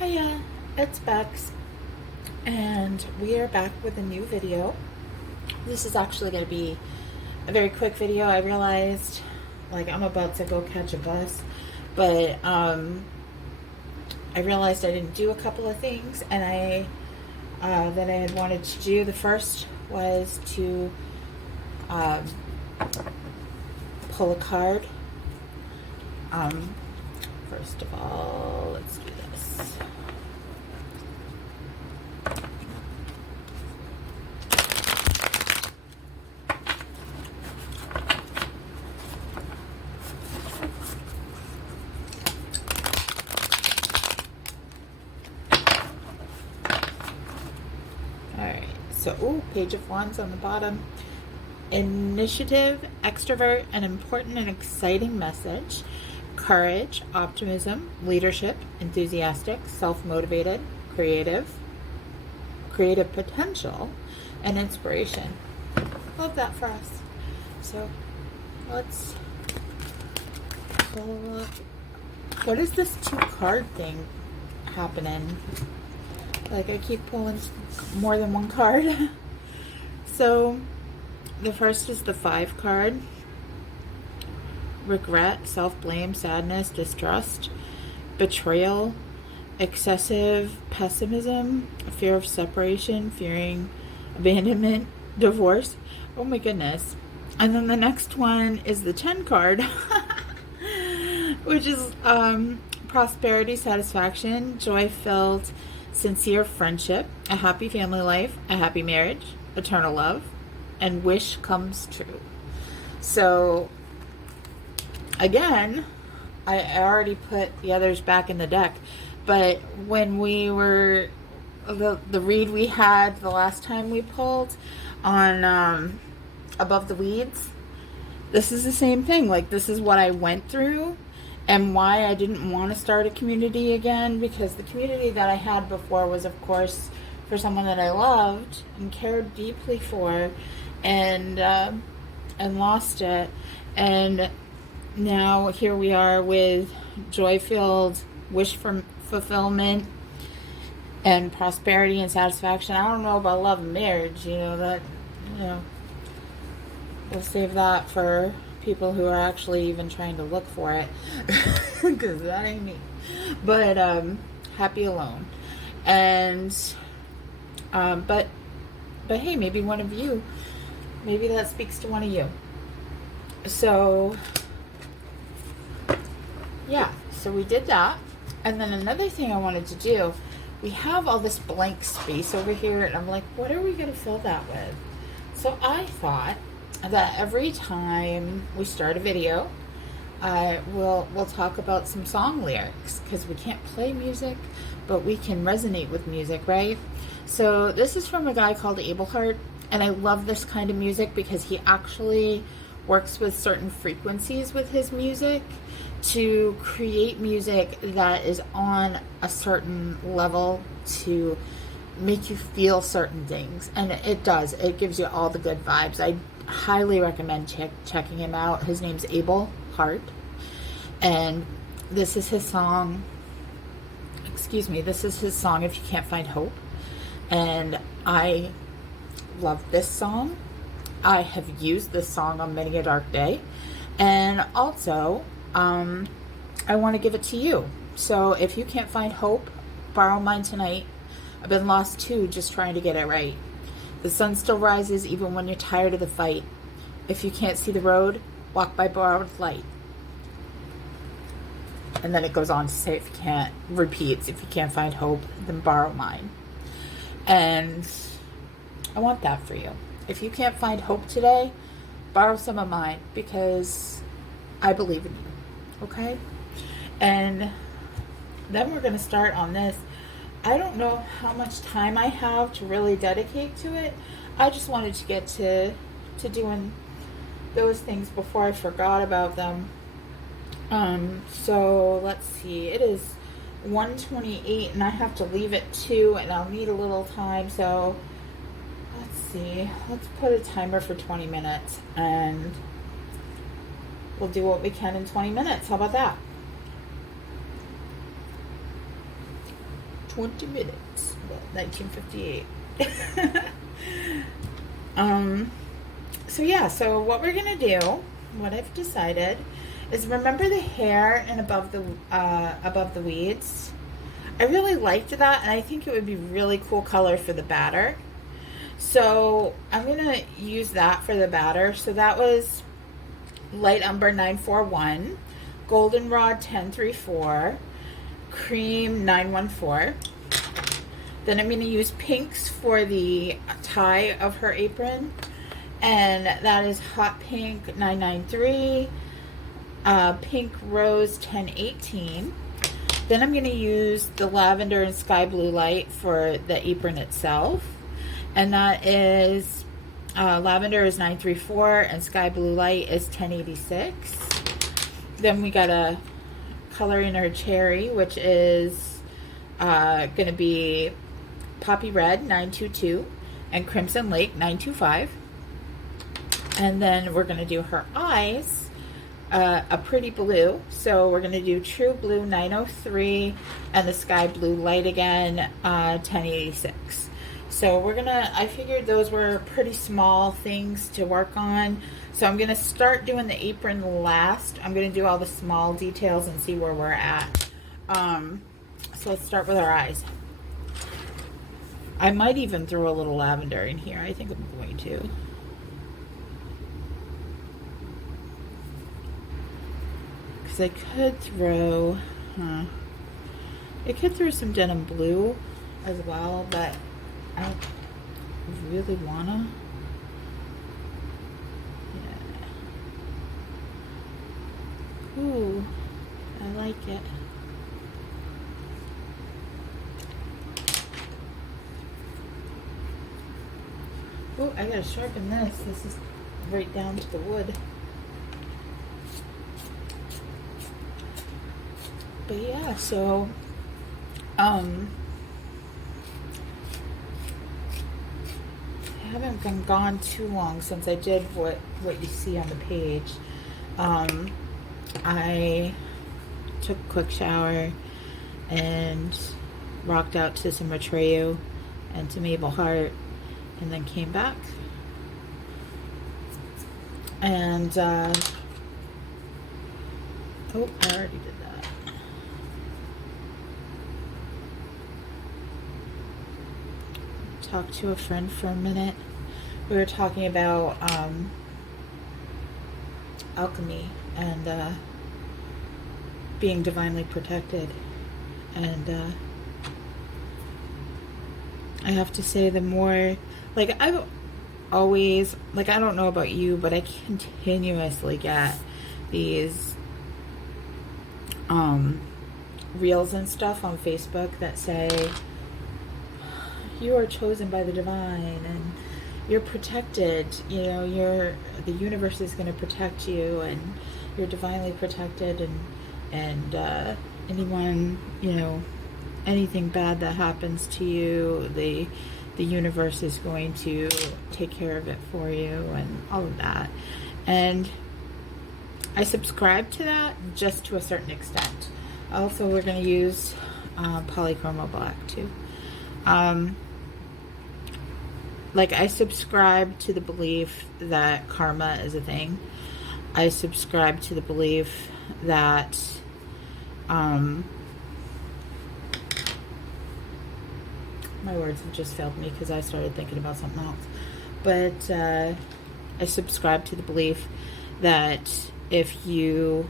Hiya, it's Bex, and we are back with a new video. This is actually going to be a very quick video. I realized, I'm about to go catch a bus, but I realized I didn't do a couple of things, and that I had wanted to do. The first was to pull a card. First of all, let's do this. Alright, so, Page of Wands on the bottom. Initiative, extrovert, an important and exciting message. Courage, optimism, leadership, enthusiastic, self-motivated, creative potential, and inspiration. Love that for us. So let's pull up. What is this 2-card thing happening? I keep pulling more than one card. So the first is the 5 card. Regret, self-blame, sadness, distrust, betrayal, excessive pessimism, fear of separation, fearing abandonment, divorce. Oh my goodness. And then the next one is the 10 card, which is prosperity, satisfaction, joy-filled, sincere friendship, a happy family life, a happy marriage, eternal love, and wish comes true. So again, I already put the others back in the deck, but when we were, the read we had the last time we pulled on Above the Weeds, this is the same thing. This is what I went through and why I didn't want to start a community again, because the community that I had before was, of course, for someone that I loved and cared deeply for, and lost it. And now here we are with joy-filled wish for fulfillment and prosperity and satisfaction. I don't know about love and marriage, we'll save that for people who are actually even trying to look for it, because that ain't me. But happy alone. And but hey, maybe one of you, maybe that speaks to one of you. So yeah, so we did that. And then another thing I wanted to do, we have all this blank space over here, and I'm like, what are we going to fill that with? So I thought that every time we start a video, we'll talk about some song lyrics, because we can't play music, but we can resonate with music, right? So this is from a guy called Abelhart, and I love this kind of music because he actually works with certain frequencies with his music to create music that is on a certain level to make you feel certain things. And it does. It gives you all the good vibes. I highly recommend checking him out. His name's Abel Hart. And this is his song. This is his song, If You Can't Find Hope. And I love this song. I have used this song on many a dark day. And also, I want to give it to you. So if you can't find hope, borrow mine tonight. I've been lost too, just trying to get it right. The sun still rises even when you're tired of the fight. If you can't see the road, walk by borrowed light. And then it goes on to say, if you can't find hope, then borrow mine. And I want that for you. If you can't find hope today, borrow some of mine, because I believe in you. Okay? And then we're going to start on this. I don't know how much time I have to really dedicate to it. I just wanted to get to doing those things before I forgot about them. So let's see. It is 1:28, and I have to leave at 2, and I'll need a little time. So let's see. Let's put a timer for 20 minutes, and we'll do what we can in 20 minutes. How about that? 20 minutes. Well, 1958. So yeah, so what we're gonna do, what I've decided, is remember the hair and above the weeds? I really liked that, and I think it would be really cool color for the batter. So I'm gonna use that for the batter. So that was Light Umber 941, Goldenrod 1034, Cream 914. Then I'm going to use pinks for the tie of her apron, and that is Hot Pink 993, Pink Rose 1018. Then I'm going to use the lavender and sky blue light for the apron itself, and that is lavender is 934 and sky blue light is 1086. Then we got a color in her cherry, which is going to be Poppy Red 922 and Crimson Lake 925. And then we're going to do her eyes, a pretty blue. So we're going to do True Blue 903 and the Sky Blue Light again, 1086. So we're going to, I figured those were pretty small things to work on. So I'm going to start doing the apron last. I'm going to do all the small details and see where we're at. So let's start with our eyes. I might even throw a little lavender in here. I think I'm going to. Because I could throw, I could throw some denim blue as well, but I don't really wanna. Yeah. Ooh, I like it. Oh, I gotta sharpen this. This is right down to the wood. But yeah, so I haven't gone too long since I did what you see on the page. I took a quick shower and rocked out to some Matreyu and to Mabel Hart, and then came back. And oh, I already did that. Talked to a friend for a minute. We were talking about alchemy and being divinely protected, and I have to say, the more, like, I've always, like, I don't know about you, but I continuously get these reels and stuff on Facebook that say you are chosen by the divine and you're protected, you know, the universe is going to protect you, and you're divinely protected, and anyone, you know, anything bad that happens to you, the universe is going to take care of it for you, and all of that. And I subscribe to that just to a certain extent. Also, we're going to use polychromo black too. Like, I subscribe to the belief that karma is a thing. I subscribe to the belief that my words have just failed me because I started thinking about something else. But I subscribe to the belief that if you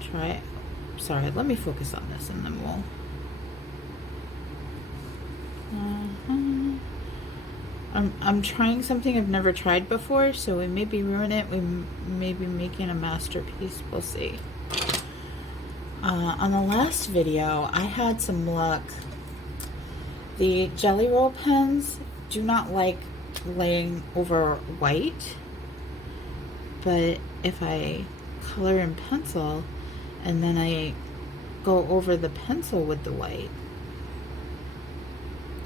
try... Sorry, let me focus on this and then we'll... I'm trying something I've never tried before, so we may be ruining it. We may be making a masterpiece. We'll see. On the last video, I had some luck. The Jelly Roll pens do not like laying over white, but if I color in pencil and then I go over the pencil with the white,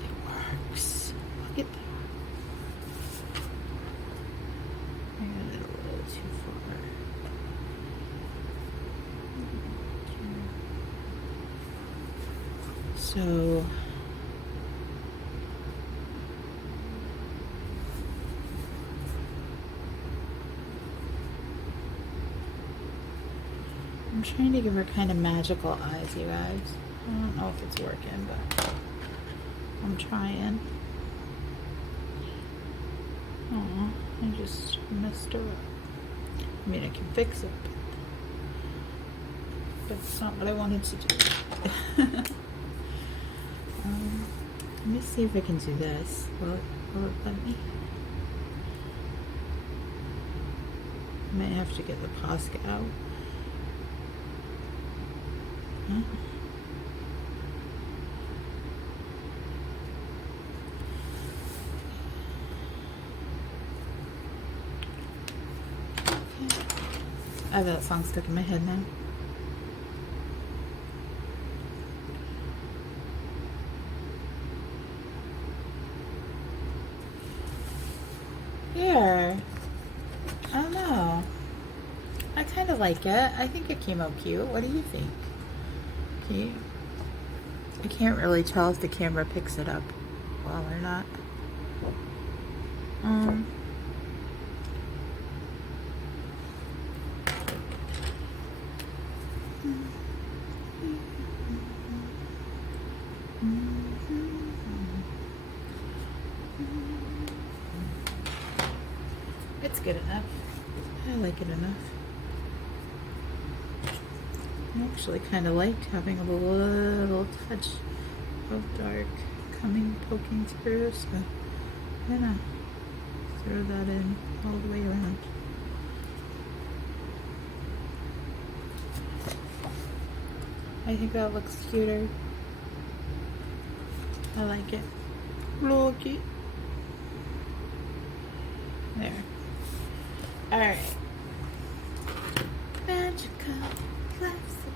it works. Look at that. I got it a little too far. So I'm trying to give her kind of magical eyes, you guys. I don't know if it's working, but I'm trying. Oh, I just messed her up. I mean, I can fix it, but that's not what I wanted to do. Let me see if I can do this. Will it let me? I might have to get the Posca out. Huh? I have that song stuck in my head now. Here. I don't know. I kind of like it. I think it came out cute. What do you think? Cute? I can't really tell if the camera picks it up well or not. It's good enough. I like it enough. I actually kind of liked having a little touch of dark poking through, so I'm gonna throw that in all the way around. I think that looks cuter. I like it. Look it. There. Alright. Magical, flexible.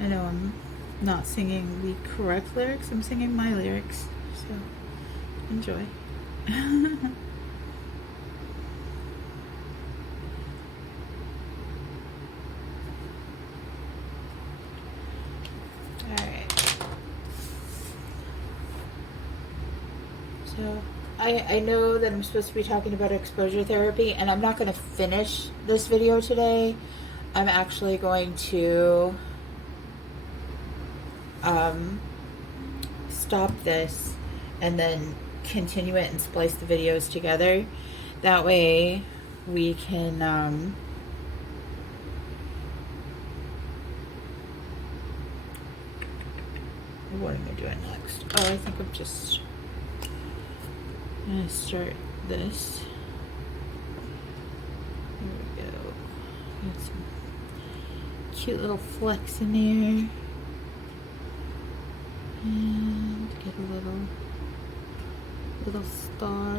I know I'm not singing the correct lyrics, I'm singing my lyrics, so enjoy. So I know that I'm supposed to be talking about exposure therapy, and I'm not going to finish this video today. I'm actually going to stop this and then continue it and splice the videos together. That way we can what am I doing next? Oh, I think I'm just I'm gonna start this. There we go. Got some cute little flecks in there. And get a little star.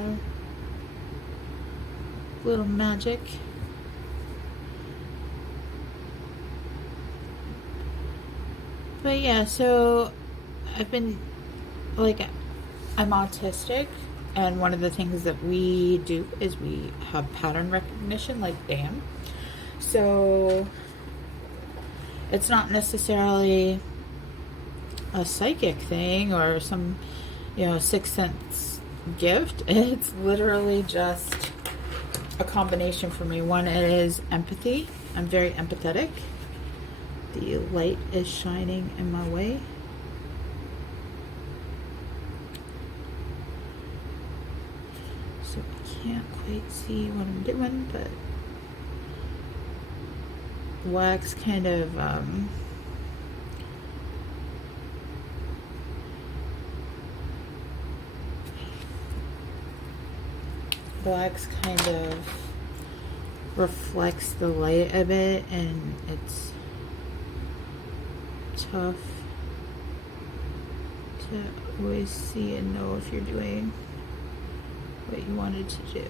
Little magic. But yeah, so I've been I'm autistic. And one of the things that we do is we have pattern recognition, like Dan. So it's not necessarily a psychic thing or some, sixth sense gift. It's literally just a combination for me. One is empathy. I'm very empathetic. The light is shining in my way. Can't quite see what I'm doing, but wax kind of reflects the light a bit, and it's tough to always see and know if you're doing what you wanted to do.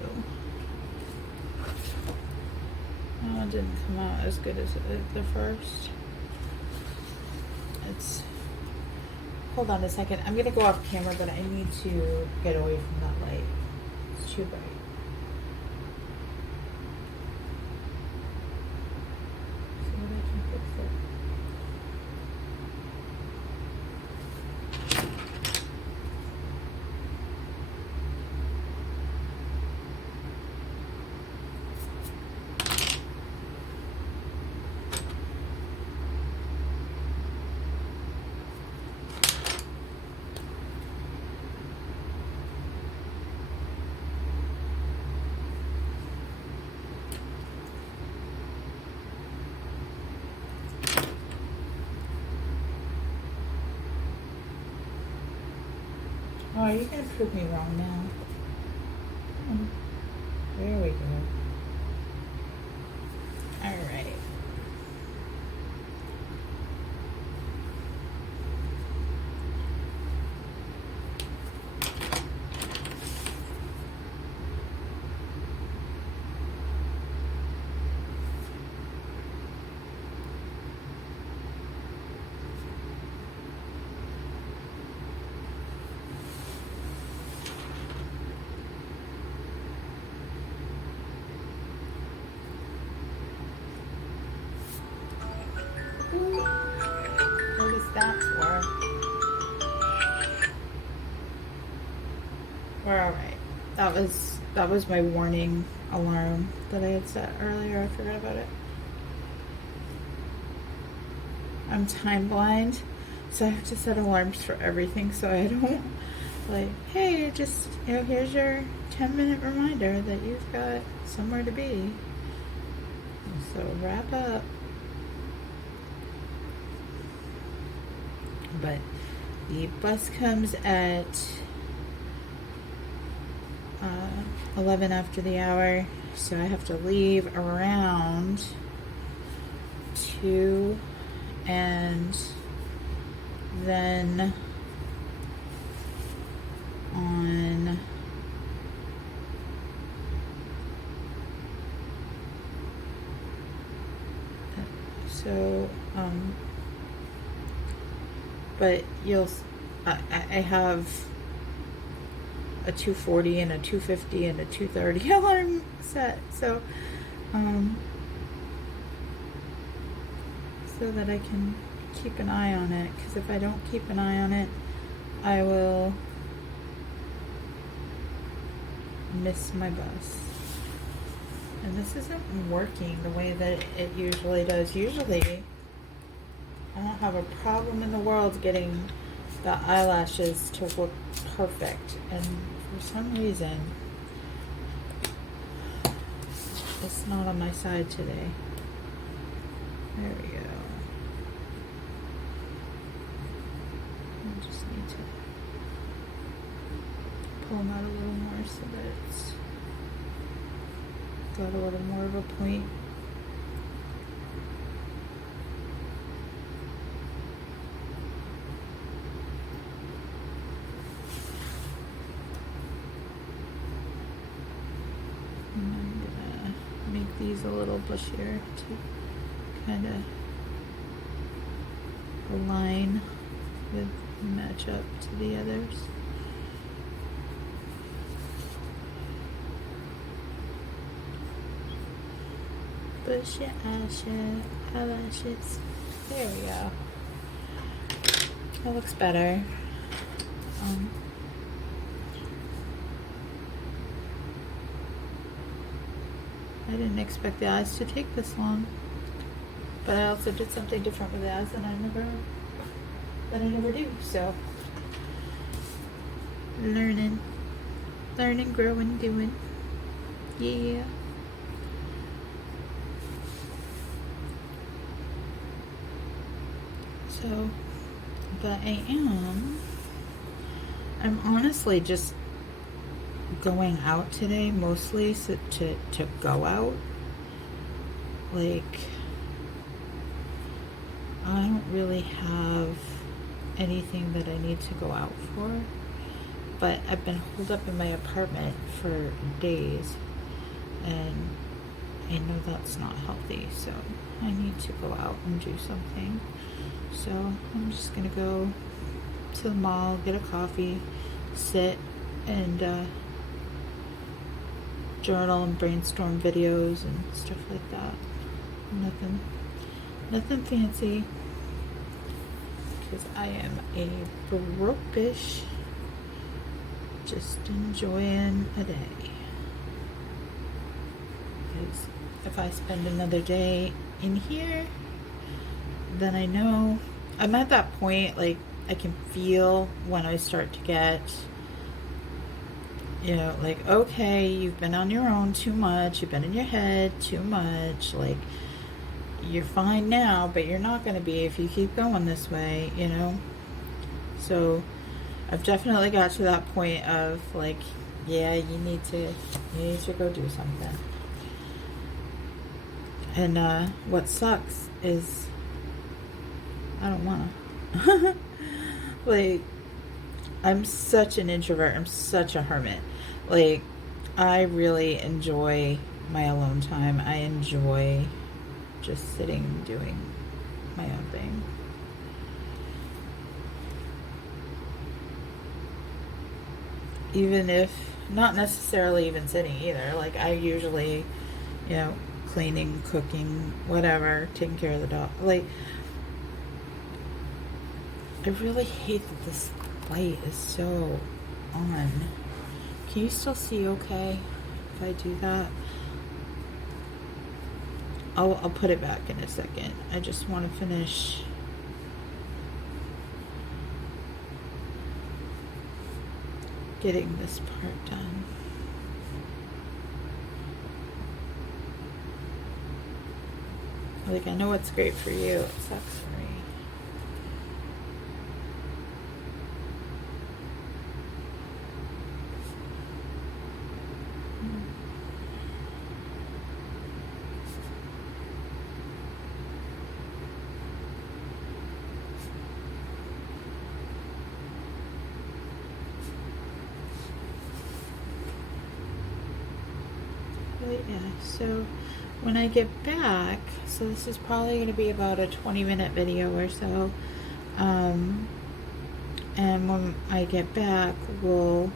Oh, it didn't come out as good as it did the first. Hold on a second. I'm gonna go off camera, but I need to get away from that light. It's too bright. See what Oh, you're gonna prove me wrong now. There we go. All right. What is that for? We're all right. That was my warning alarm that I had set earlier. I forgot about it. I'm time blind, so I have to set alarms for everything so I don't like, hey, just, you know, here's your 10-minute reminder that you've got somewhere to be. So wrap up. But the bus comes at 11 after the hour, so I have to leave around 2, and then on but I have a 2:40 and a 2:50 and a 2:30 alarm set, so that I can keep an eye on it, because if I don't keep an eye on it, I will miss my bus. And this isn't working the way that it usually does. Usually I don't have a problem in the world getting the eyelashes to look perfect, and for some reason it's not on my side today. There we go. I just need to pull them out a little more so that it's got a little more of a point. And I'm gonna make these a little bushier to kind of align with, match up to the others. Bush your eyelashes. There we go. That looks better. I didn't expect the eyes to take this long, but I also did something different with the eyes that I never do. So learning, growing, doing. Yeah. So, but I'm honestly just going out today, mostly so to go out. Like, I don't really have anything that I need to go out for, but I've been holed up in my apartment for days, and I know that's not healthy, so I need to go out and do something. So I'm just gonna go to the mall, get a coffee, sit and journal and brainstorm videos and stuff like that. Nothing fancy, because I am a broke bitch, just enjoying a day. Because if I spend another day in here, then I know I'm at that point, like, I can feel when I start to get, you know, like, okay, you've been on your own too much, you've been in your head too much, like, you're fine now, but you're not going to be if you keep going this way, you know. So I've definitely got to that point of like, yeah, you need to go do something. And what sucks is I don't wanna. Like, I'm such an introvert. I'm such a hermit. Like, I really enjoy my alone time. I enjoy just sitting and doing my own thing. Even if, not necessarily even sitting either. Like, I usually, you know, cleaning, cooking, whatever, taking care of the dog. Like, I really hate that this light is so on. Can you still see okay if I do that? I'll put it back in a second. I just want to finish getting this part done. Like, I know what's great for you. It sucks for me. But yeah, so when I get back, so this is probably going to be about a 20-minute video or so, and when I get back, we'll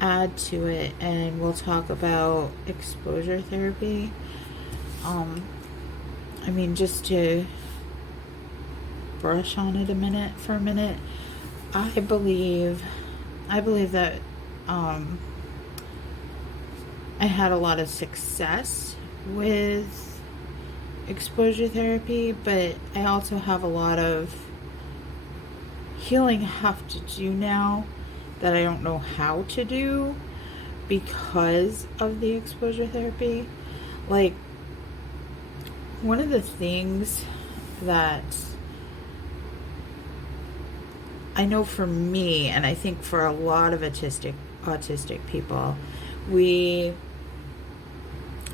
add to it and we'll talk about exposure therapy. I mean, just to brush on it for a minute, I believe that I had a lot of success with exposure therapy, but I also have a lot of healing I have to do now that I don't know how to do because of the exposure therapy. Like, one of the things that I know for me, and I think for a lot of autistic people, we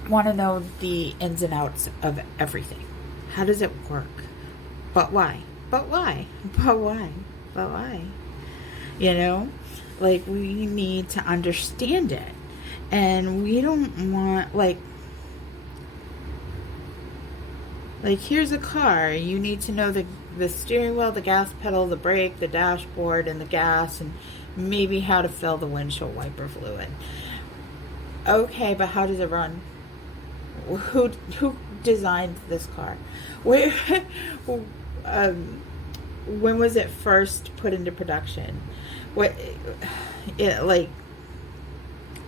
want to know the ins and outs of everything. How does it work? But why? But why? But why? But why? You know? Like, we need to understand it. And we don't want, like, here's a car. You need to know the steering wheel, the gas pedal, the brake, the dashboard, and the gas, and maybe how to fill the windshield wiper fluid. Okay, but how does it run? Who designed this car? Where, when was it first put into production? What, it, like,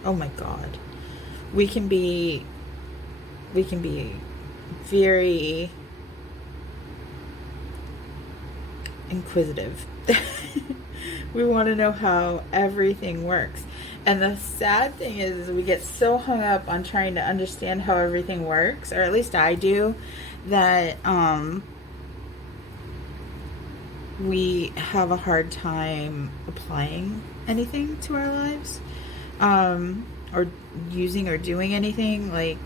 oh my God. We can be very inquisitive. We want to know how everything works. And the sad thing is we get so hung up on trying to understand how everything works, or at least I do, that we have a hard time applying anything to our lives, or using or doing anything. Like,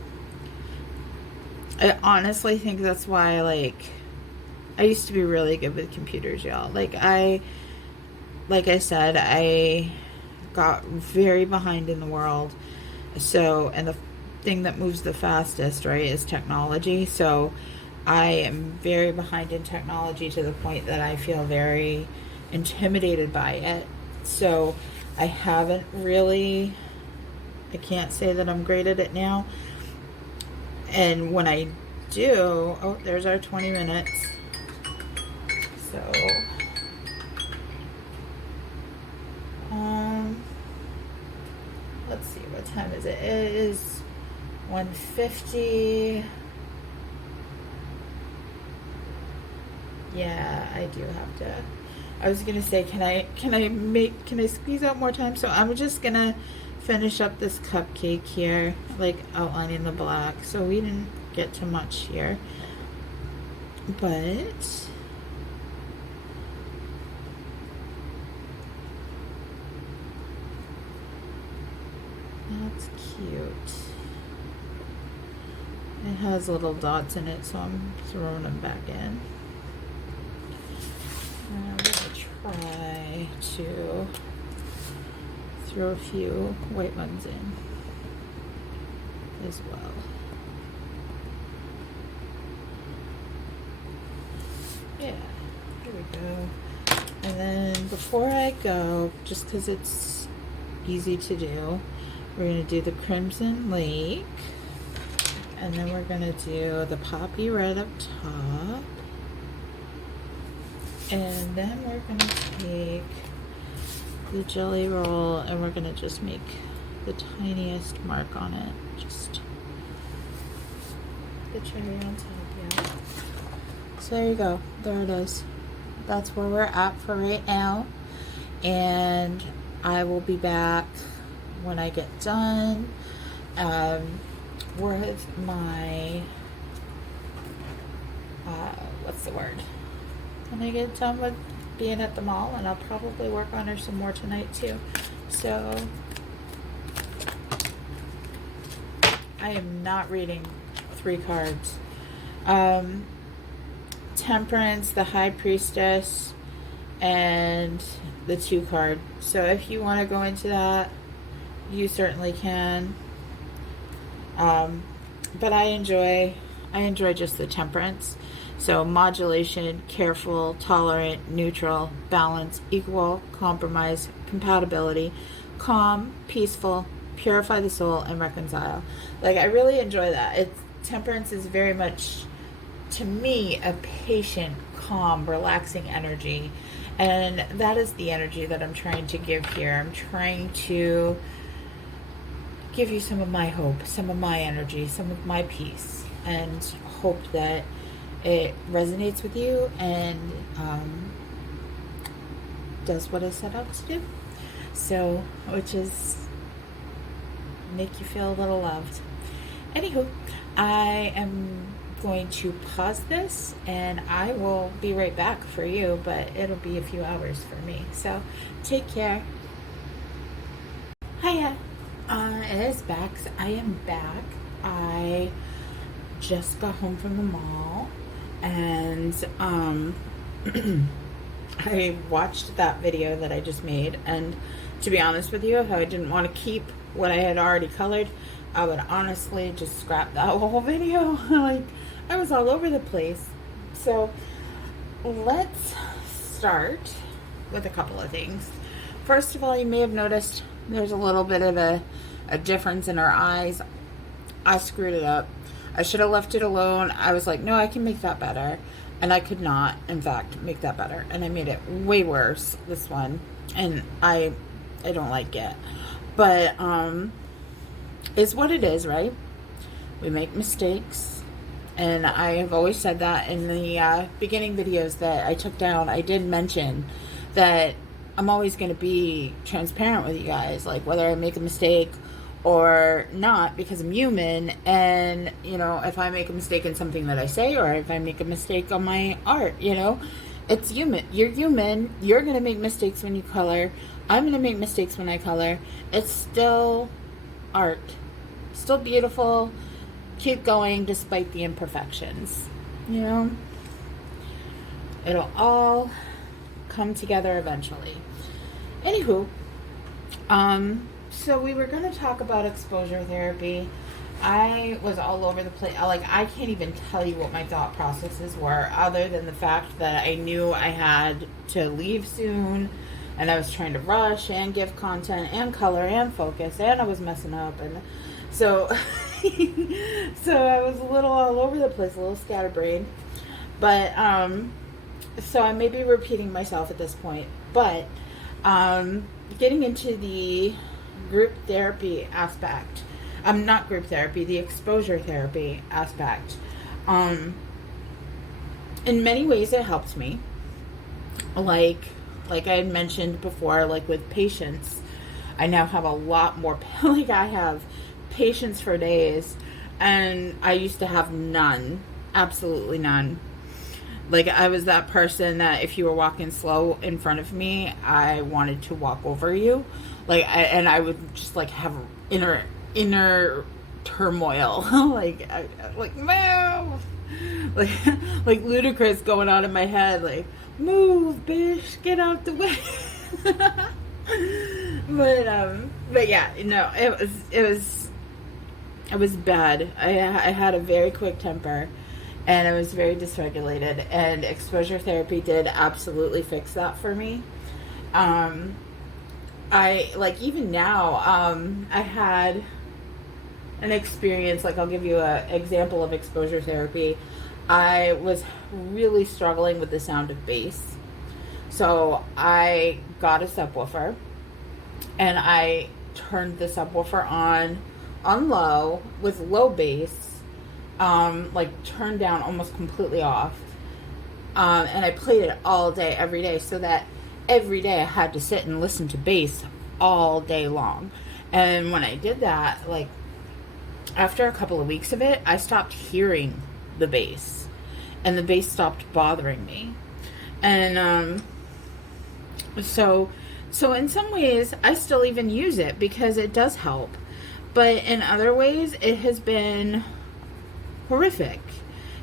I honestly think that's why, like, I used to be really good with computers, y'all. Like I said, I got very behind in the world. So, and the thing that moves the fastest, right, is technology. So I am very behind in technology to the point that I feel very intimidated by it. So I haven't really, I can't say that I'm great at it now. And when I do, oh, there's our 20 minutes. So, let's see, what time is it? It is 1:50. Yeah, I do have to. I was gonna say, can I squeeze out more time? So I'm just gonna finish up this cupcake here, like outlining the black. So we didn't get to much here, but It's cute. It has little dots in it, so I'm throwing them back in. And I'm going to try to throw a few white ones in as well. Yeah, here we go. And then before I go, just because it's easy to do, we're going to do the Crimson Lake. And then we're going to do the Poppy Red up top. And then we're going to take the Jelly Roll and we're going to just make the tiniest mark on it. Just the cherry on top, yeah. So there you go. There it is. That's where we're at for right now. And I will be back when I get done with my, what's the word? When I get done with being at the mall, and I'll probably work on her some more tonight too. So I am not reading 3 cards. Temperance, the High Priestess, and the 2 card. So if you want to go into that, you certainly can. But I enjoy just the Temperance. So modulation, careful, tolerant, neutral, balance, equal, compromise, compatibility, calm, peaceful, purify the soul, and reconcile. Like, I really enjoy that. Temperance is very much, to me, a patient, calm, relaxing energy. And that is the energy that I'm trying to give here. I'm trying to give you some of my hope, some of my energy, some of my peace, and hope that it resonates with you and does what I set out to do. So, which is make you feel a little loved. Anywho, I am going to pause this and I will be right back for you, but it'll be a few hours for me. So, take care. Hiya. It is back. I am back. I just got home from the mall and I watched that video that I just made, and to be honest with you, if I didn't want to keep what I had already colored, I would honestly just scrap that whole video. Like, I was all over the place. So let's start with a couple of things. First of all, you may have noticed there's a little bit of a difference in our eyes. I screwed it up. I should have left it alone. I was like, no, I can make that better. And I could not, in fact, make that better. And I made it way worse, this one. And I don't like it. But, it's what it is, right? We make mistakes. And I have always said that in the beginning videos that I took down. I did mention that I'm always going to be transparent with you guys. Like, whether I make a mistake or not, because I'm human, and you know, if I make a mistake in something that I say, or if I make a mistake on my art, you know, it's human. You're human. You're gonna make mistakes when you color. I'm gonna make mistakes when I color. It's still art, still beautiful. Keep going despite the imperfections, you know. It'll all come together eventually. Anywho, so we were going to talk about exposure therapy. I was all over the place. Like, I can't even tell you what my thought processes were, other than the fact that I knew I had to leave soon, and I was trying to rush and give content and color and focus, and I was messing up, and so so I was a little all over the place, a little scatterbrained. But so I may be repeating myself at this point, but getting into the group therapy aspect, not group therapy, the exposure therapy aspect, in many ways it helped me. Like I had mentioned before, like with patience, I now have a lot more, like I have patience for days, and I used to have none, absolutely none. Like, I was that person that if you were walking slow in front of me, I wanted to walk over you. Like, I would just like have inner turmoil. like move, like like Ludacris going on in my head, like move, bitch, get out the way. But yeah, no, it was bad. I had a very quick temper, and I was very dysregulated, and exposure therapy did absolutely fix that for me. I, like, even now, I had an experience, like, I'll give you an example of exposure therapy. I was really struggling with the sound of bass. So I got a subwoofer, and I turned the subwoofer on low with low bass, like turned down almost completely off. And I played it all day, every day, so that every day I had to sit and listen to bass all day long. And when I did that, like, after a couple of weeks of it, I stopped hearing the bass, and the bass stopped bothering me. And so in some ways I still even use it because it does help, but in other ways it has been horrific,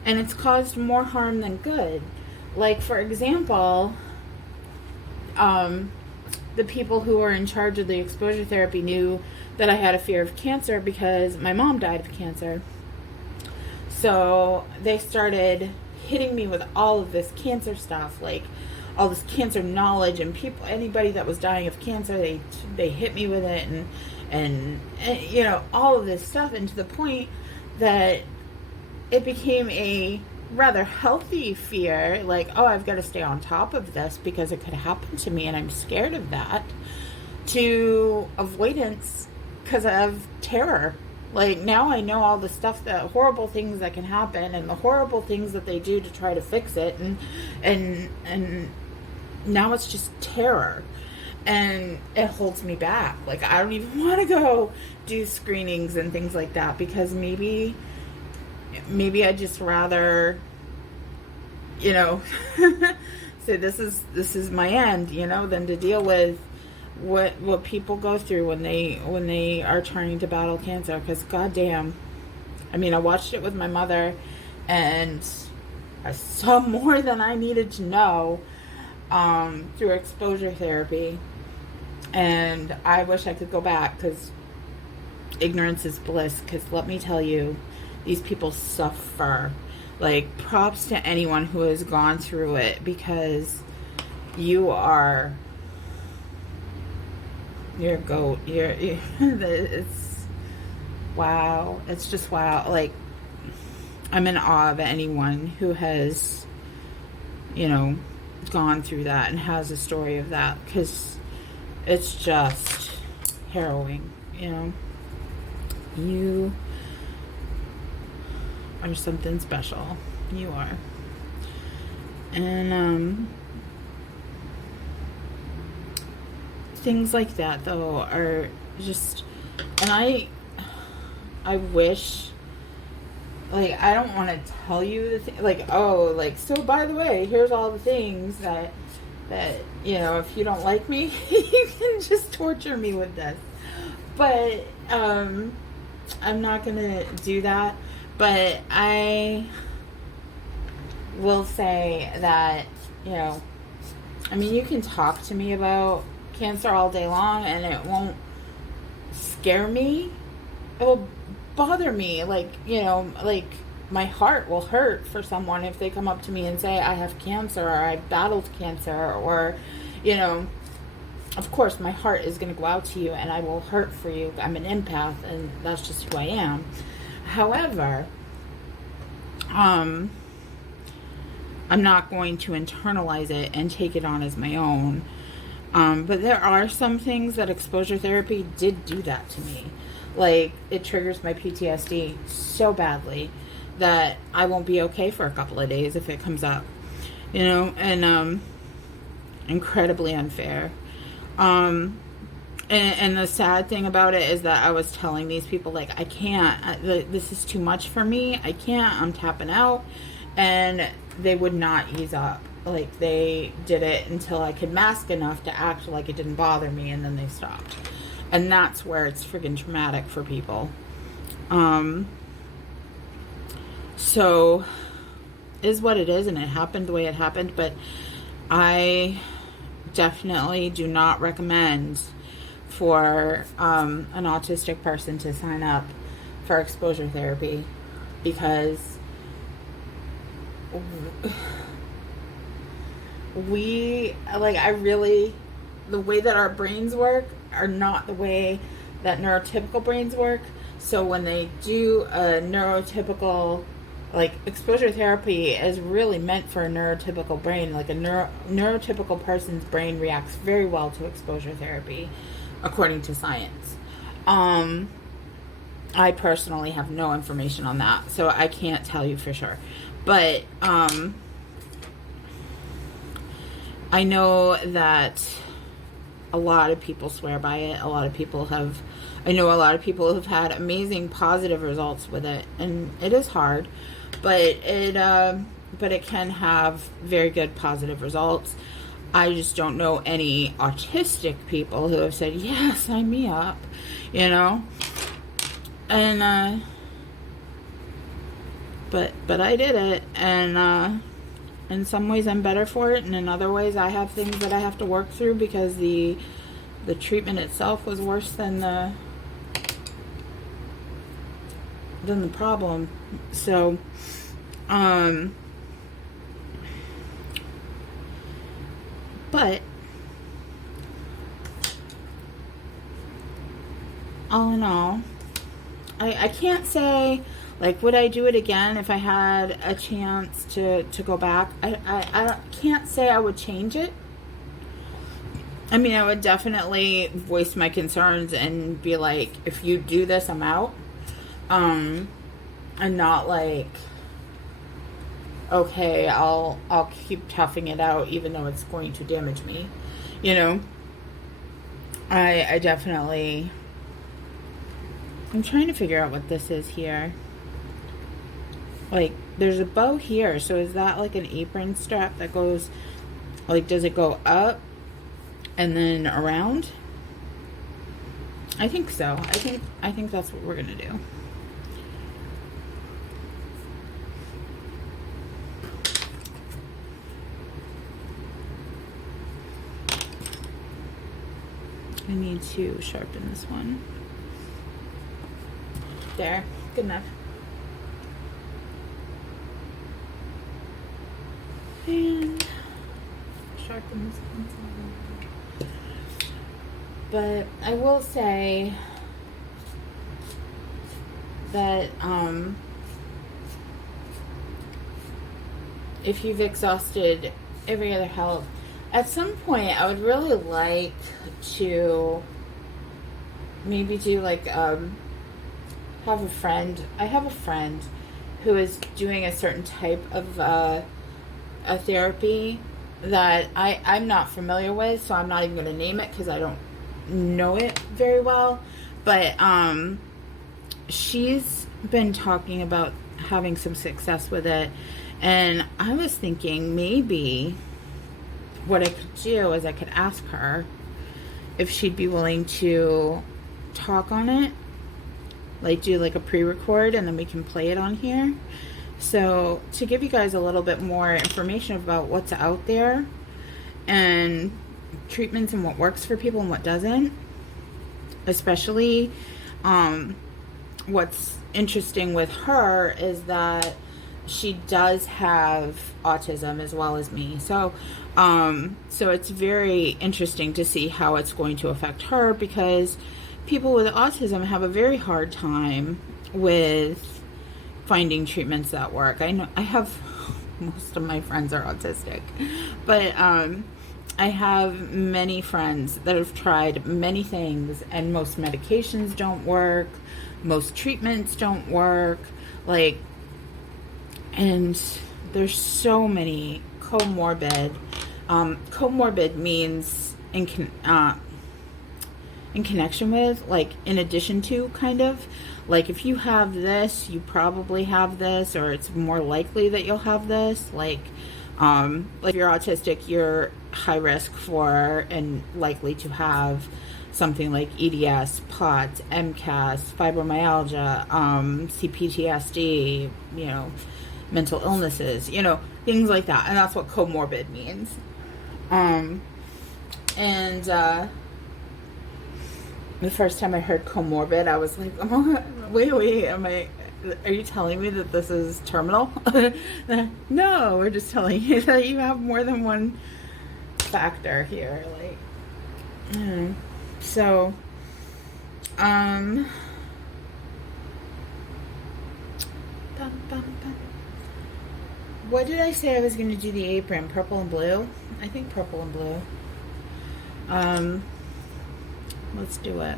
and it's caused more harm than good. Like, for example, the people who were in charge of the exposure therapy knew that I had a fear of cancer because my mom died of cancer. So they started hitting me with all of this cancer stuff, like all this cancer knowledge, and anybody that was dying of cancer, they hit me with it, and you know, all of this stuff, and to the point that it became a rather healthy fear, like, oh, I've got to stay on top of this because it could happen to me and I'm scared of that, to avoidance because of terror. Like, now I know all the stuff, the horrible things that can happen and the horrible things that they do to try to fix it, and now it's just terror, and it holds me back. Like, I don't even want to go do screenings and things like that because maybe I'd just rather, you know, say this is my end, you know, than to deal with what people go through when they are trying to battle cancer. Because goddamn, I mean, I watched it with my mother, and I saw more than I needed to know through exposure therapy, and I wish I could go back because ignorance is bliss. Because let me tell you, these people suffer. Like, props to anyone who has gone through it, because you're a goat. It's wow. It's just wow. Like, I'm in awe of anyone who has, you know, gone through that and has a story of that, because it's just harrowing, you know. You are something special. You are. And things like that, though, are just, and I wish, like, I don't want to tell you the like, oh, like, so by the way, here's all the things that you know, if you don't like me, you can just torture me with this. But I'm not gonna do that. But I will say that, you know, I mean, you can talk to me about cancer all day long and it won't scare me. It will bother me. Like, you know, like, my heart will hurt for someone if they come up to me and say, I have cancer, or I've battled cancer, or, you know, of course my heart is going to go out to you and I will hurt for you. I'm an empath, and that's just who I am. However, I'm not going to internalize it and take it on as my own. But there are some things that exposure therapy did do that to me. Like, it triggers my PTSD so badly that I won't be okay for a couple of days if it comes up, you know, and incredibly unfair. And the sad thing about it is that I was telling these people, like, I can't, this is too much for me, I can't, I'm tapping out, and they would not ease up. Like, they did it until I could mask enough to act like it didn't bother me, and then they stopped. And that's where it's friggin' traumatic for people. So is what it is, and it happened the way it happened, but I definitely do not recommend for an autistic person to sign up for exposure therapy, because the way that our brains work are not the way that neurotypical brains work. So when they do a neurotypical, like, exposure therapy is really meant for a neurotypical brain. Like a neurotypical person's brain reacts very well to exposure therapy, according to science. I personally have no information on that, so I can't tell you for sure. But I know that a lot of people swear by it. I know a lot of people have had amazing positive results with it, and it is hard, but it can have very good positive results. I just don't know any autistic people who have said, yeah, sign me up, you know? And, but I did it, and, in some ways I'm better for it, and in other ways I have things that I have to work through because the treatment itself was worse than the problem. So, but all in all, I can't say, like, would I do it again if I had a chance to go back? I can't say I would change it. I mean, I would definitely voice my concerns and be like, if you do this, I'm out. And not like, okay, I'll keep toughing it out even though it's going to damage me. You know? I definitely... I'm trying to figure out what this is here. Like, there's a bow here, so is that like an apron strap that goes, like, does it go up and then around? I think so. I think that's what we're gonna do. I need to sharpen this one. There, good enough. And sharpen this one. But I will say that if you've exhausted every other help, at some point I would really like to maybe do like have a friend. I have a friend who is doing a certain type of a therapy that I'm not familiar with, so I'm not even going to name it because I don't know it very well. But she's been talking about having some success with it, and I was thinking maybe what I could do is I could ask her if she'd be willing to talk on it, like do like a pre-record, and then we can play it on here. So to give you guys a little bit more information about what's out there and treatments and what works for people and what doesn't, especially what's interesting with her is that she does have autism as well as me. So it's very interesting to see how it's going to affect her, because people with autism have a very hard time with finding treatments that work. I know I have most of my friends are autistic, but I have many friends that have tried many things, and most medications don't work, most treatments don't work, like, and there's so many comorbid. Comorbid means in connection with, like, in addition to, kind of. Like, if you have this, you probably have this, or it's more likely that you'll have this. Like if you're autistic, you're high risk for and likely to have something like EDS, POTS, MCAS, fibromyalgia, CPTSD, you know, mental illnesses, you know, things like that. And that's what comorbid means. The first time I heard comorbid, I was like, oh, wait, are you telling me that this is terminal? No, we're just telling you that you have more than one factor here. Like, so, what did I say I was going to do the apron? Purple and blue? I think purple and blue. Let's do it.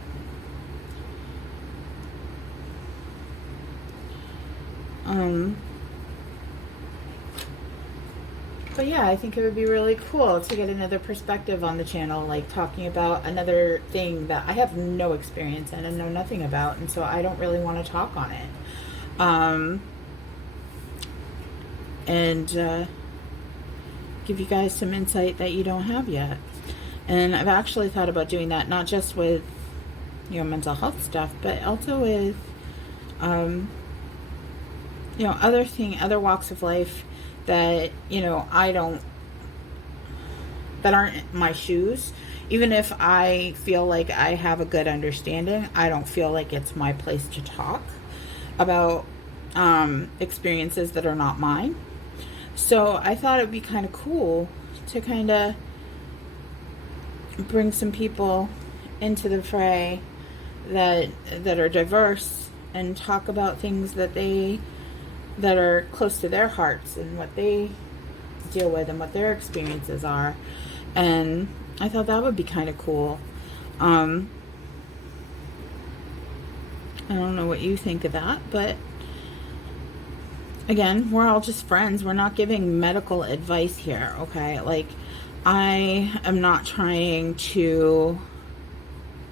But yeah, I think it would be really cool to get another perspective on the channel, like talking about another thing that I have no experience in and know nothing about, and so I don't really want to talk on it. And give you guys some insight that you don't have yet. And I've actually thought about doing that, not just with, you know, mental health stuff, but also with, you know, other walks of life that, you know, that aren't my shoes. Even if I feel like I have a good understanding, I don't feel like it's my place to talk about experiences that are not mine. So I thought it would be kind of cool to kind of bring some people into the fray that are diverse and talk about things that are close to their hearts and what they deal with and what their experiences are. And I thought that would be kind of cool. I don't know what you think of that, but again, we're all just friends. We're not giving medical advice here, okay? Like, I am not trying to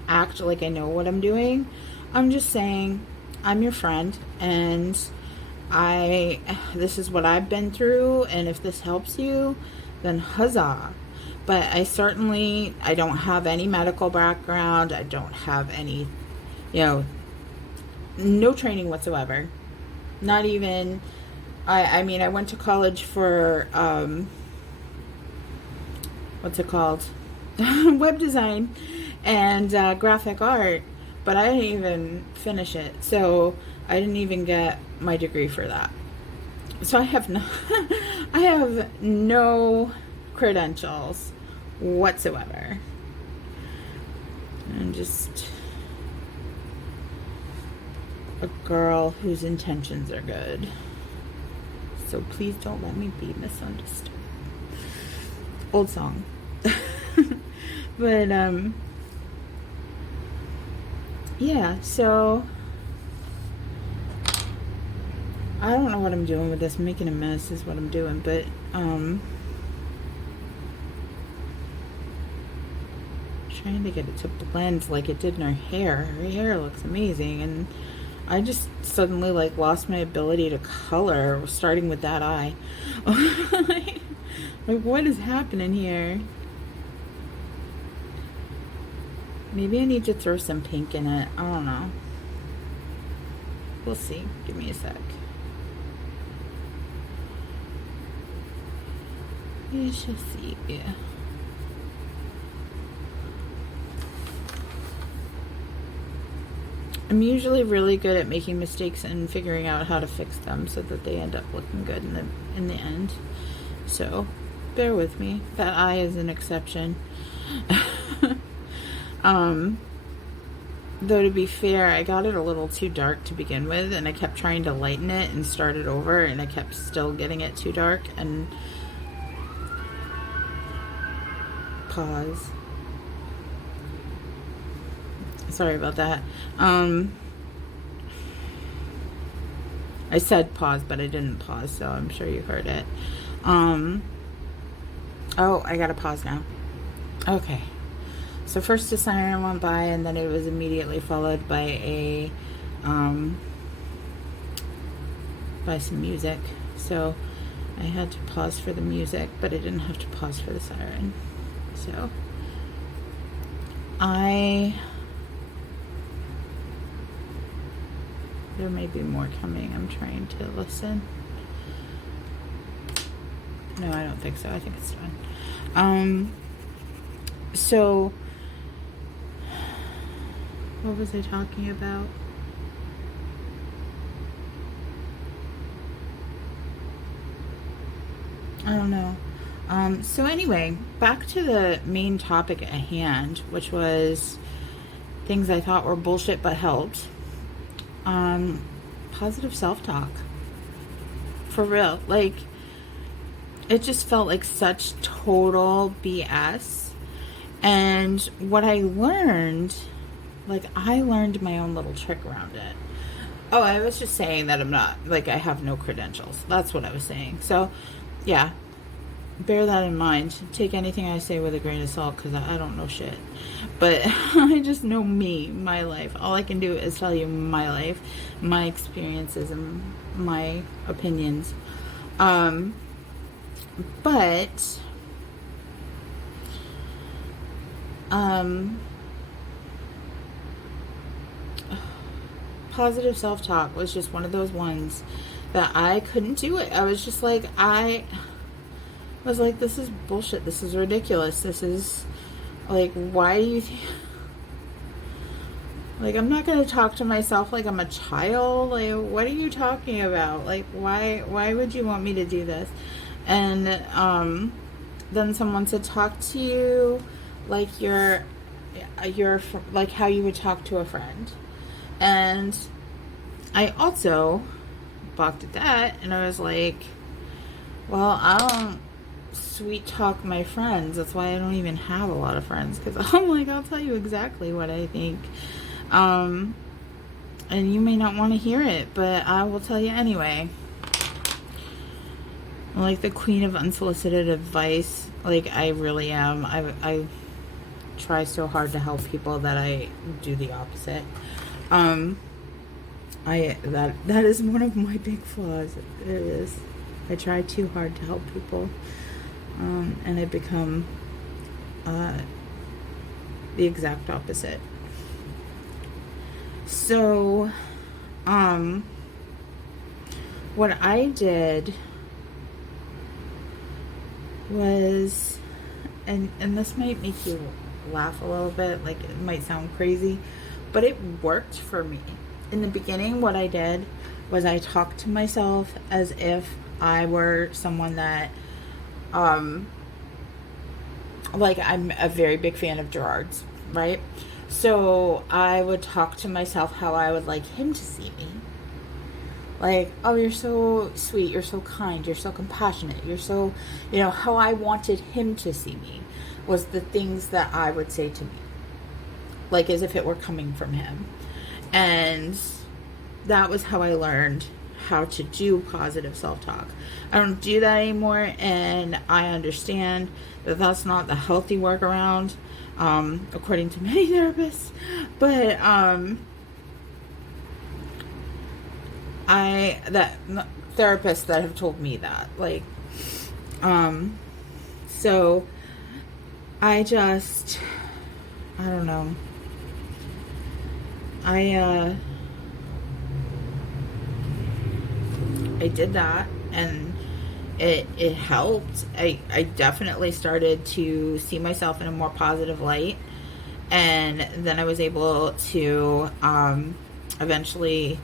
act like I know what I'm doing. I'm just saying I'm your friend, and this is what I've been through, and if this helps you, then huzzah. But I don't have any medical background. I don't have any, you know, no training whatsoever. Not even, I mean, I went to college for, what's it called? Web design and graphic art, but I didn't even finish it. So I didn't even get my degree for that. So I have no credentials whatsoever. I'm just a girl whose intentions are good. So please don't let me be misunderstood. Old song. But yeah, so I don't know what I'm doing with this. I'm making a mess is what I'm doing, but trying to get it to blend like it did in her hair. Her hair looks amazing, and I just suddenly like lost my ability to color, starting with that eye. Like, what is happening here? Maybe I need to throw some pink in it. I don't know. We'll see. Give me a sec. We shall see. Yeah. I'm usually really good at making mistakes and figuring out how to fix them so that they end up looking good in the end. So, bear with me. That eye is an exception. Though to be fair, I got it a little too dark to begin with, and I kept trying to lighten it and start it over, and I kept still getting it too dark, and pause. Sorry about that. I said pause, but I didn't pause, so I'm sure you heard it. Oh, I gotta pause now. Okay. So first a siren went by, and then it was immediately followed by by some music. So I had to pause for the music, but I didn't have to pause for the siren. So There may be more coming. I'm trying to listen. No, I don't think so. I think it's done. So what was I talking about? I don't know. So anyway, back to the main topic at hand, which was things I thought were bullshit but helped. Positive self-talk. For real. Like, it just felt like such total BS. And what I learned, like, I learned my own little trick around it. Oh, I was just saying that I'm not, like, I have no credentials. That's what I was saying. So, yeah, bear that in mind. Take anything I say with a grain of salt, because I don't know shit. But I just know me, my life. All I can do is tell you my life, my experiences, and my opinions. Positive self-talk was just one of those ones that I couldn't do it. I was just like, I was like, this is bullshit. This is ridiculous. This is, like, why do you think... Like, I'm not going to talk to myself like I'm a child. Like, what are you talking about? Like, why would you want me to do this? And then someone said, talk to you like you're like how you would talk to a friend. And I also balked at that, and I was like, well, I don't sweet talk my friends. That's why I don't even have a lot of friends, because I'm like, I'll tell you exactly what I think. And you may not want to hear it, but I will tell you anyway. I'm like the queen of unsolicited advice. Like, I really am. I try so hard to help people that I do the opposite. That is one of my big flaws. It is. I try too hard to help people, and I become the exact opposite. So, what I did was, and this might make you laugh a little bit, like it might sound crazy, but it worked for me. In the beginning, what I did was I talked to myself as if I were someone that, like, I'm a very big fan of Gerard's, right? So I would talk to myself how I would like him to see me. Like, oh, you're so sweet, you're so kind, you're so compassionate, you're so, how I wanted him to see me was the things that I would say to me. Like, as if it were coming from him. And that was how I learned how to do positive self-talk. I don't do that anymore, and I understand that that's not the healthy workaround, according to many therapists. But therapists that have told me that, like, so I don't know. I did that, and it helped. I definitely started to see myself in a more positive light, and then I was able to eventually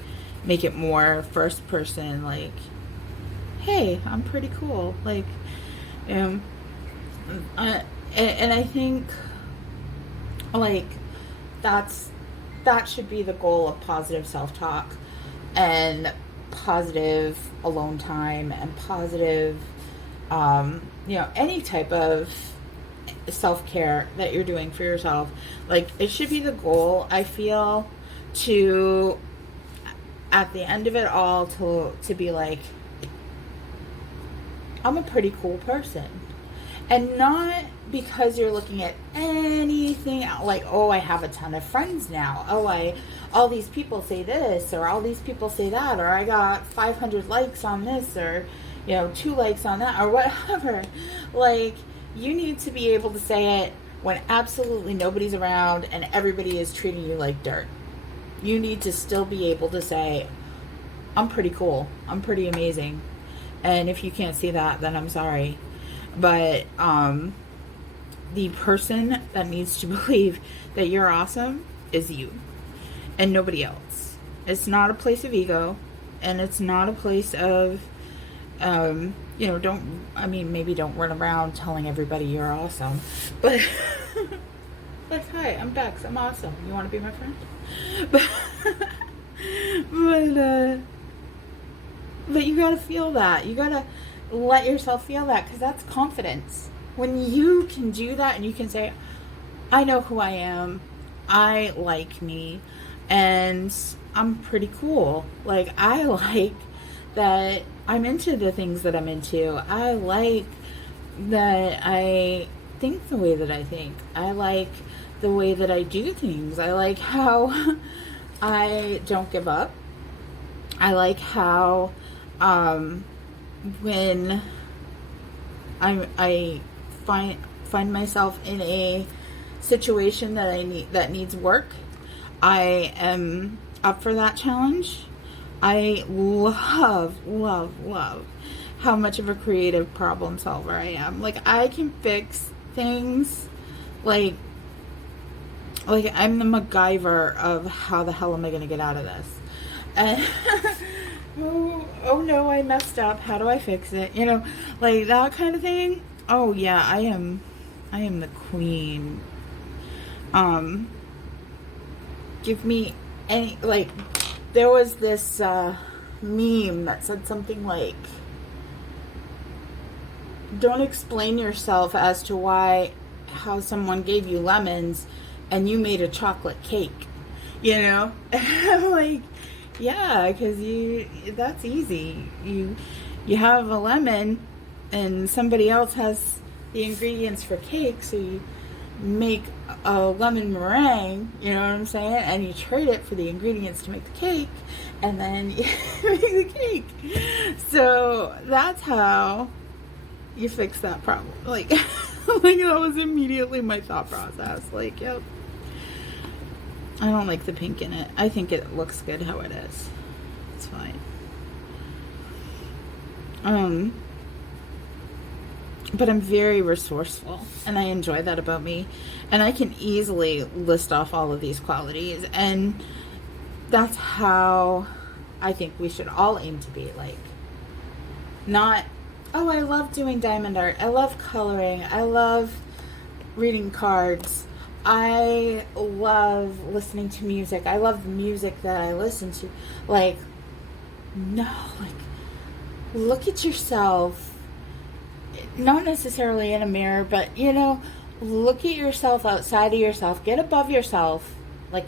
make it more first person, like, hey, I'm pretty cool, like, and I think, like, that should be the goal of positive self-talk and positive alone time and positive, any type of self-care that you're doing for yourself. Like, it should be the goal, I feel, to, at the end of it all, to be like, I'm a pretty cool person. And not because you're looking at anything like, oh, I have a ton of friends now. Oh, all these people say this, or all these people say that, or I got 500 likes on this, or, 2 likes on that, or whatever. Like, you need to be able to say it when absolutely nobody's around and everybody is treating you like dirt. You need to still be able to say, I'm pretty cool. I'm pretty amazing. And if you can't see that, then I'm sorry. But the person that needs to believe that you're awesome is you and nobody else. It's not a place of ego, and it's not a place of, maybe don't run around telling everybody you're awesome. But, like, hi, I'm Bex. I'm awesome. You want to be my friend? But you gotta feel that. You gotta let yourself feel that, because that's confidence. When you can do that and you can say, I know who I am, I like me, and I'm pretty cool. Like, I like that I'm into the things that I'm into. I like that I think the way that I think. I like the way that I do things. I like how I don't give up. I like how when I find myself in a situation that needs work, I am up for that challenge. I love how much of a creative problem solver I am. Like, I can fix things like I'm the MacGyver of how the hell am I going to get out of this? And oh no, I messed up. How do I fix it? Like that kind of thing. Oh yeah, I am the queen. Give me any, like, there was this meme that said something like, don't explain yourself as to how someone gave you lemons and you made a chocolate cake, And I'm like, yeah, because that's easy. You have a lemon and somebody else has the ingredients for cake, so you make a lemon meringue, you know what I'm saying? And you trade it for the ingredients to make the cake, and then you make the cake. So that's how you fix that problem. Like, like that was immediately my thought process. Like, yep. I don't like the pink in it. I think it looks good how it is. It's fine. But I'm very resourceful, and I enjoy that about me. And I can easily list off all of these qualities, and that's how I think we should all aim to be. Like, not, oh, I love doing diamond art. I love coloring. I love reading cards. I love listening to music. I love the music that I listen to. Like, no, like, look at yourself. Not necessarily in a mirror, but, look at yourself outside of yourself. Get above yourself. Like,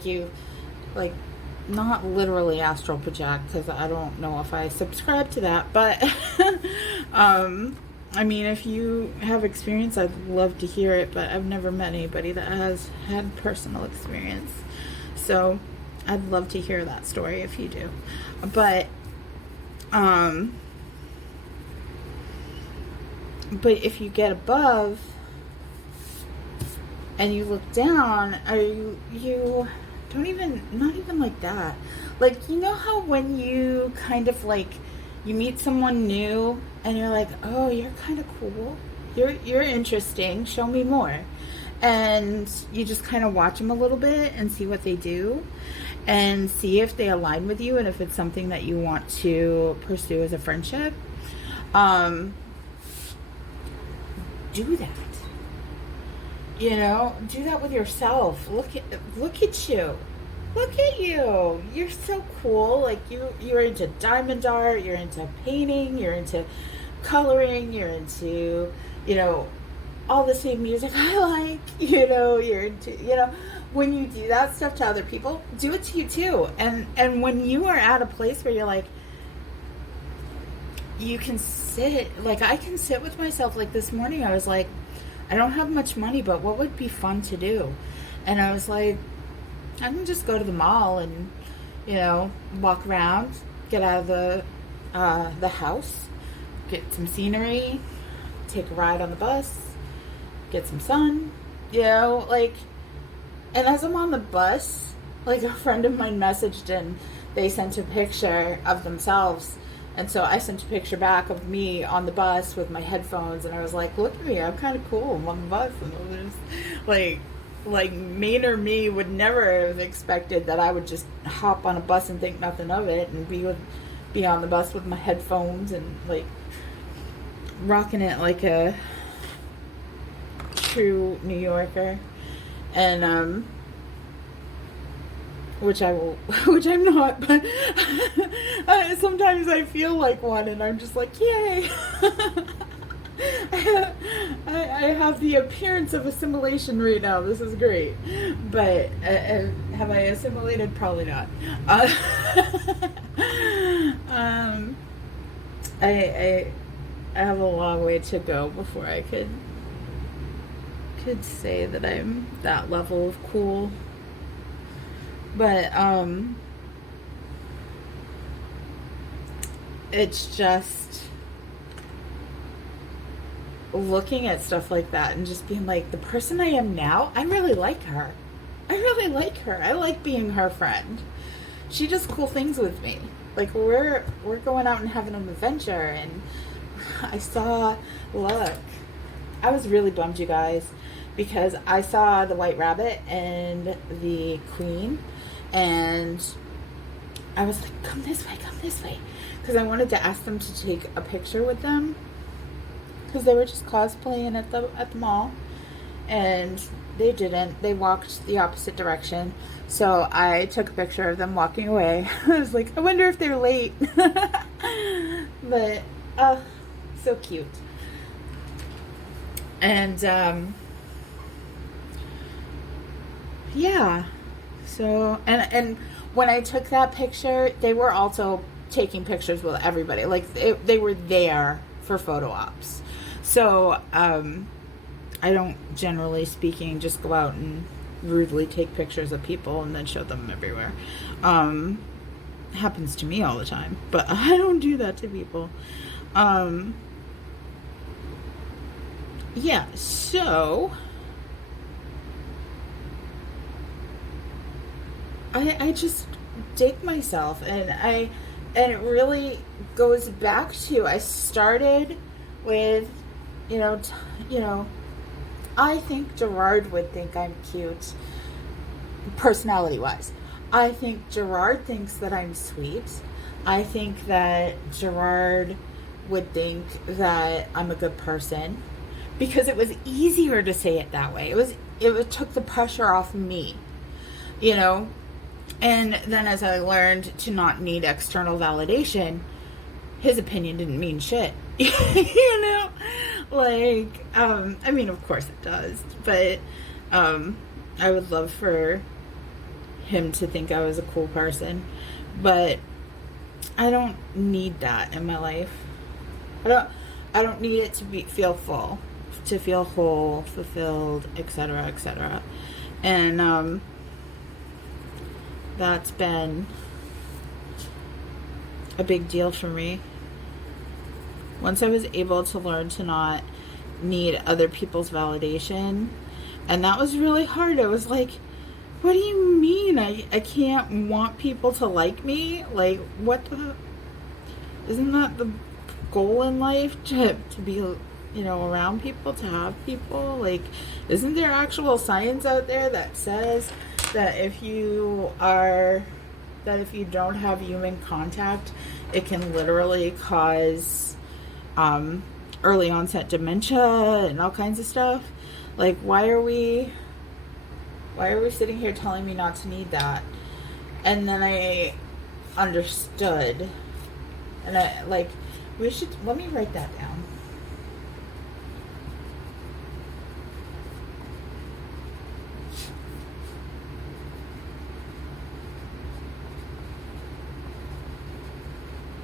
not literally astral project, because I don't know if I subscribe to that. But, I mean, if you have experience, I'd love to hear it. But I've never met anybody that has had personal experience. So, I'd love to hear that story if you do. But if you get above and you look down, you don't even, not even like that. Like, how when you kind of like, you meet someone new and you're like, oh, you're kind of cool. You're interesting. Show me more. And you just kind of watch them a little bit and see what they do and see if they align with you and if it's something that you want to pursue as a friendship. Do that. Do that with yourself. Look at you. Look at you. You're so cool. Like, you're into diamond art, you're into painting, you're into coloring, you're into, all the same music I like, you're into, when you do that stuff to other people, do it to you too. And when you are at a place where you're like, you can sit, like, I can sit with myself. Like, this morning I was like, I don't have much money, but what would be fun to do? And I was like, I can just go to the mall and, walk around, get out of the house, get some scenery, take a ride on the bus, get some sun, You know, like, and as I'm on the bus, like, a friend of mine messaged and they sent a picture of themselves. And so I sent a picture back of me on the bus with my headphones, and I was like, look at me, I'm kind of cool. I'm on the bus. And it was like meaner me would never have expected that I would just hop on a bus and think nothing of it and be on the bus with my headphones and, like, rocking it like a true New Yorker. And, which I'm not, but sometimes I feel like one, and I'm just like, yay! I have the appearance of assimilation right now. This is great. But have I assimilated? Probably not. I have a long way to go before I could say that I'm that level of cool. But it's just looking at stuff like that and just being like, the person I am now, I really like her. I really like her. I like being her friend. She does cool things with me. Like, we're going out and having an adventure, and look, I was really bummed, you guys, because I saw the White Rabbit and the Queen, and I was like, come this way, because I wanted to ask them to take a picture with them, because they were just cosplaying at the mall, and they didn't. They walked the opposite direction, so I took a picture of them walking away. I was like, I wonder if they're late. But so cute. And yeah, so and when I took that picture, they were also taking pictures with everybody. Like, they were there for photo ops. So I don't, generally speaking, just go out and rudely take pictures of people and then show them everywhere. Happens to me all the time, but I don't do that to people. Yeah, so I just dig myself, and it really goes back to, I started with, I think Gerard would think I'm cute, personality-wise. I think Gerard thinks that I'm sweet. I think that Gerard would think that I'm a good person, because it was easier to say it that way. It took the pressure off me, And then as I learned to not need external validation, his opinion didn't mean shit. I mean, of course it does, but I would love for him to think I was a cool person, but I don't need that in my life. I don't need it to feel full, to feel whole, fulfilled, etc., etc. And that's been a big deal for me. Once I was able to learn to not need other people's validation, and that was really hard. I was like, what do you mean I can't want people to like me? Like, what the... Isn't that the goal in life, to be, around people, to have people? Like, isn't there actual science out there that says that if you don't have human contact, it can literally cause early onset dementia and all kinds of stuff? Like, why are we sitting here telling me not to need that? And then I understood, and let me write that down.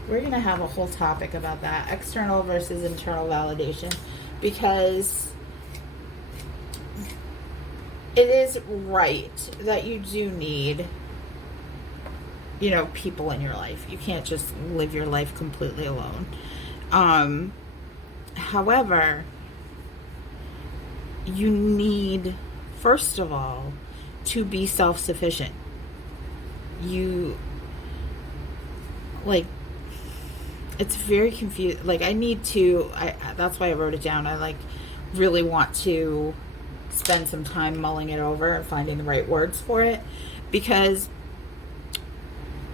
We're going to have a whole topic about that, external versus internal validation, because it is right that you do need, people in your life. You can't just live your life completely alone. However, you need first of all, to be self-sufficient. You, like, it's very confused. Like, that's why I wrote it down. I, like, really want to spend some time mulling it over and finding the right words for it, because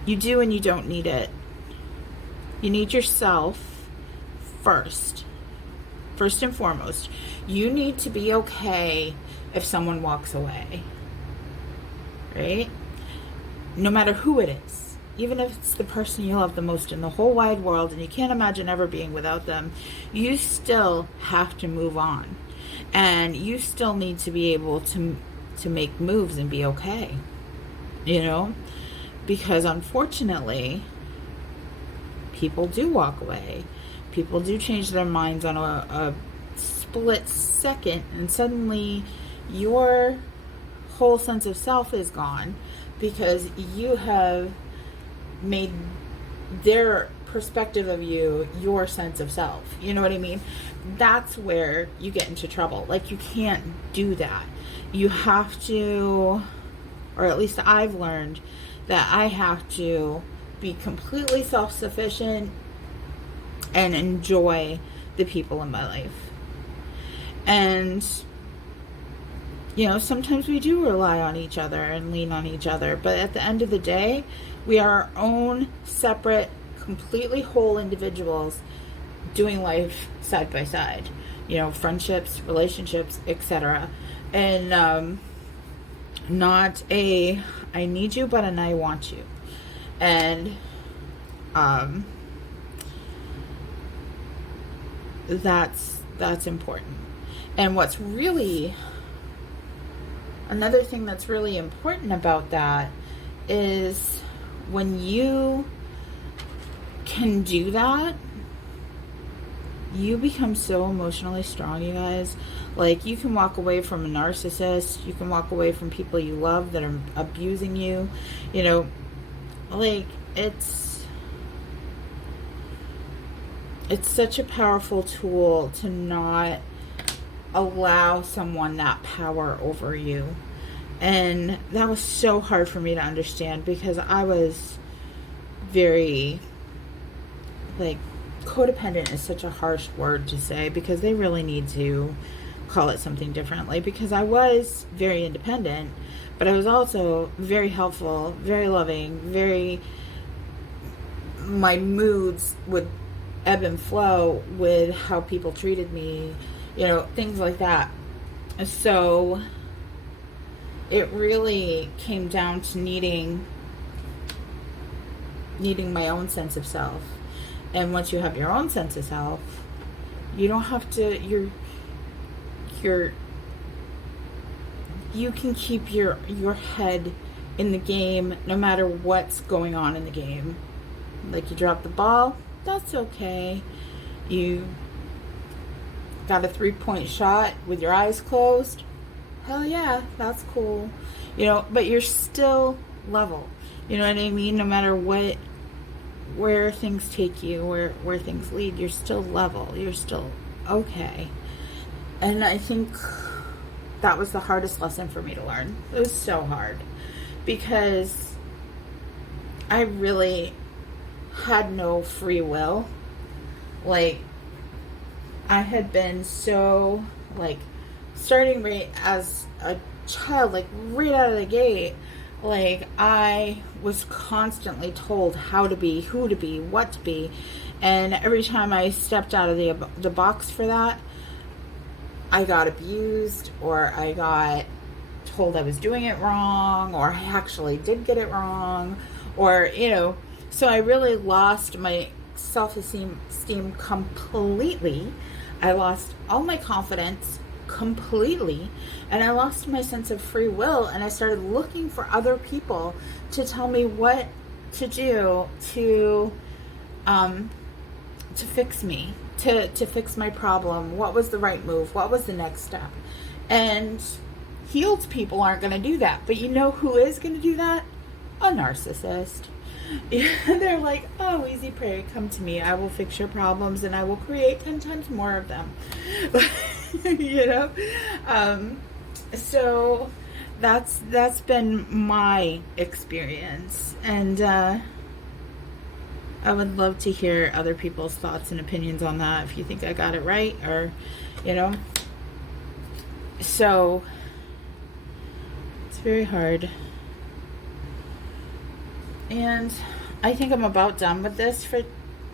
you do and you don't need it. You need yourself first and foremost. You need to be okay if someone walks away, right? No matter who it is, even if it's the person you love the most in the whole wide world and you can't imagine ever being without them, you still have to move on. And you still need to be able to make moves and be okay, you know? Because unfortunately, people do walk away. People do change their minds on a split second, and suddenly your whole sense of self is gone because you have made their perspective of you your sense of self. You know what I mean? That's where you get into trouble. Like, you can't do that. You have to, or at least I've learned that I have to be completely self-sufficient and enjoy the people in my life. And, you know, sometimes we do rely on each other and lean on each other, but at the end of the day, we are our own separate, completely whole individuals doing life side by side. You know, friendships, relationships, etc. And not a I need you, but an I want you. And that's important. And what's really another thing that's really important about that is when you can do that, you become so emotionally strong, you guys. Like, you can walk away from a narcissist, you can walk away from people you love that are abusing you, you know, like, it's such a powerful tool to not allow someone that power over you. And that was so hard for me to understand, because I was very, like, codependent is such a harsh word to say, because they really need to call it something differently, because I was very independent, but I was also very helpful, very loving, my moods would ebb and flow with how people treated me, you know, things like that. So it really came down to needing my own sense of self. And once you have your own sense of self, you don't have to, you can keep your head in the game no matter what's going on in the game. Like, you drop the ball, that's okay. You got a 3-point shot with your eyes closed, hell yeah, that's cool. You know, but you're still level. You know what I mean? No matter where things take you, where things lead, you're still level. You're still okay. And I think that was the hardest lesson for me to learn. It was so hard, because I really had no free will. Like, I had been so, like, starting right as a child, like, right out of the gate, like, I was constantly told how to be, who to be, what to be, and every time I stepped out of the box for that, I got abused, or I got told I was doing it wrong, or I actually did get it wrong, or, you know, so I really lost my self-esteem completely. I lost all my confidence completely, and I lost my sense of free will, and I started looking for other people to tell me what to do to fix me, to fix my problem. What was the right move? What was the next step? And healed people aren't going to do that, but you know who is going to do that? A narcissist. They're like, oh, easy prey, come to me, I will fix your problems, and I will create 10 times more of them. You know, So that's been my experience, and I would love to hear other people's thoughts and opinions on that, if you think I got it right, or, you know. So it's very hard. And I think I'm about done with this for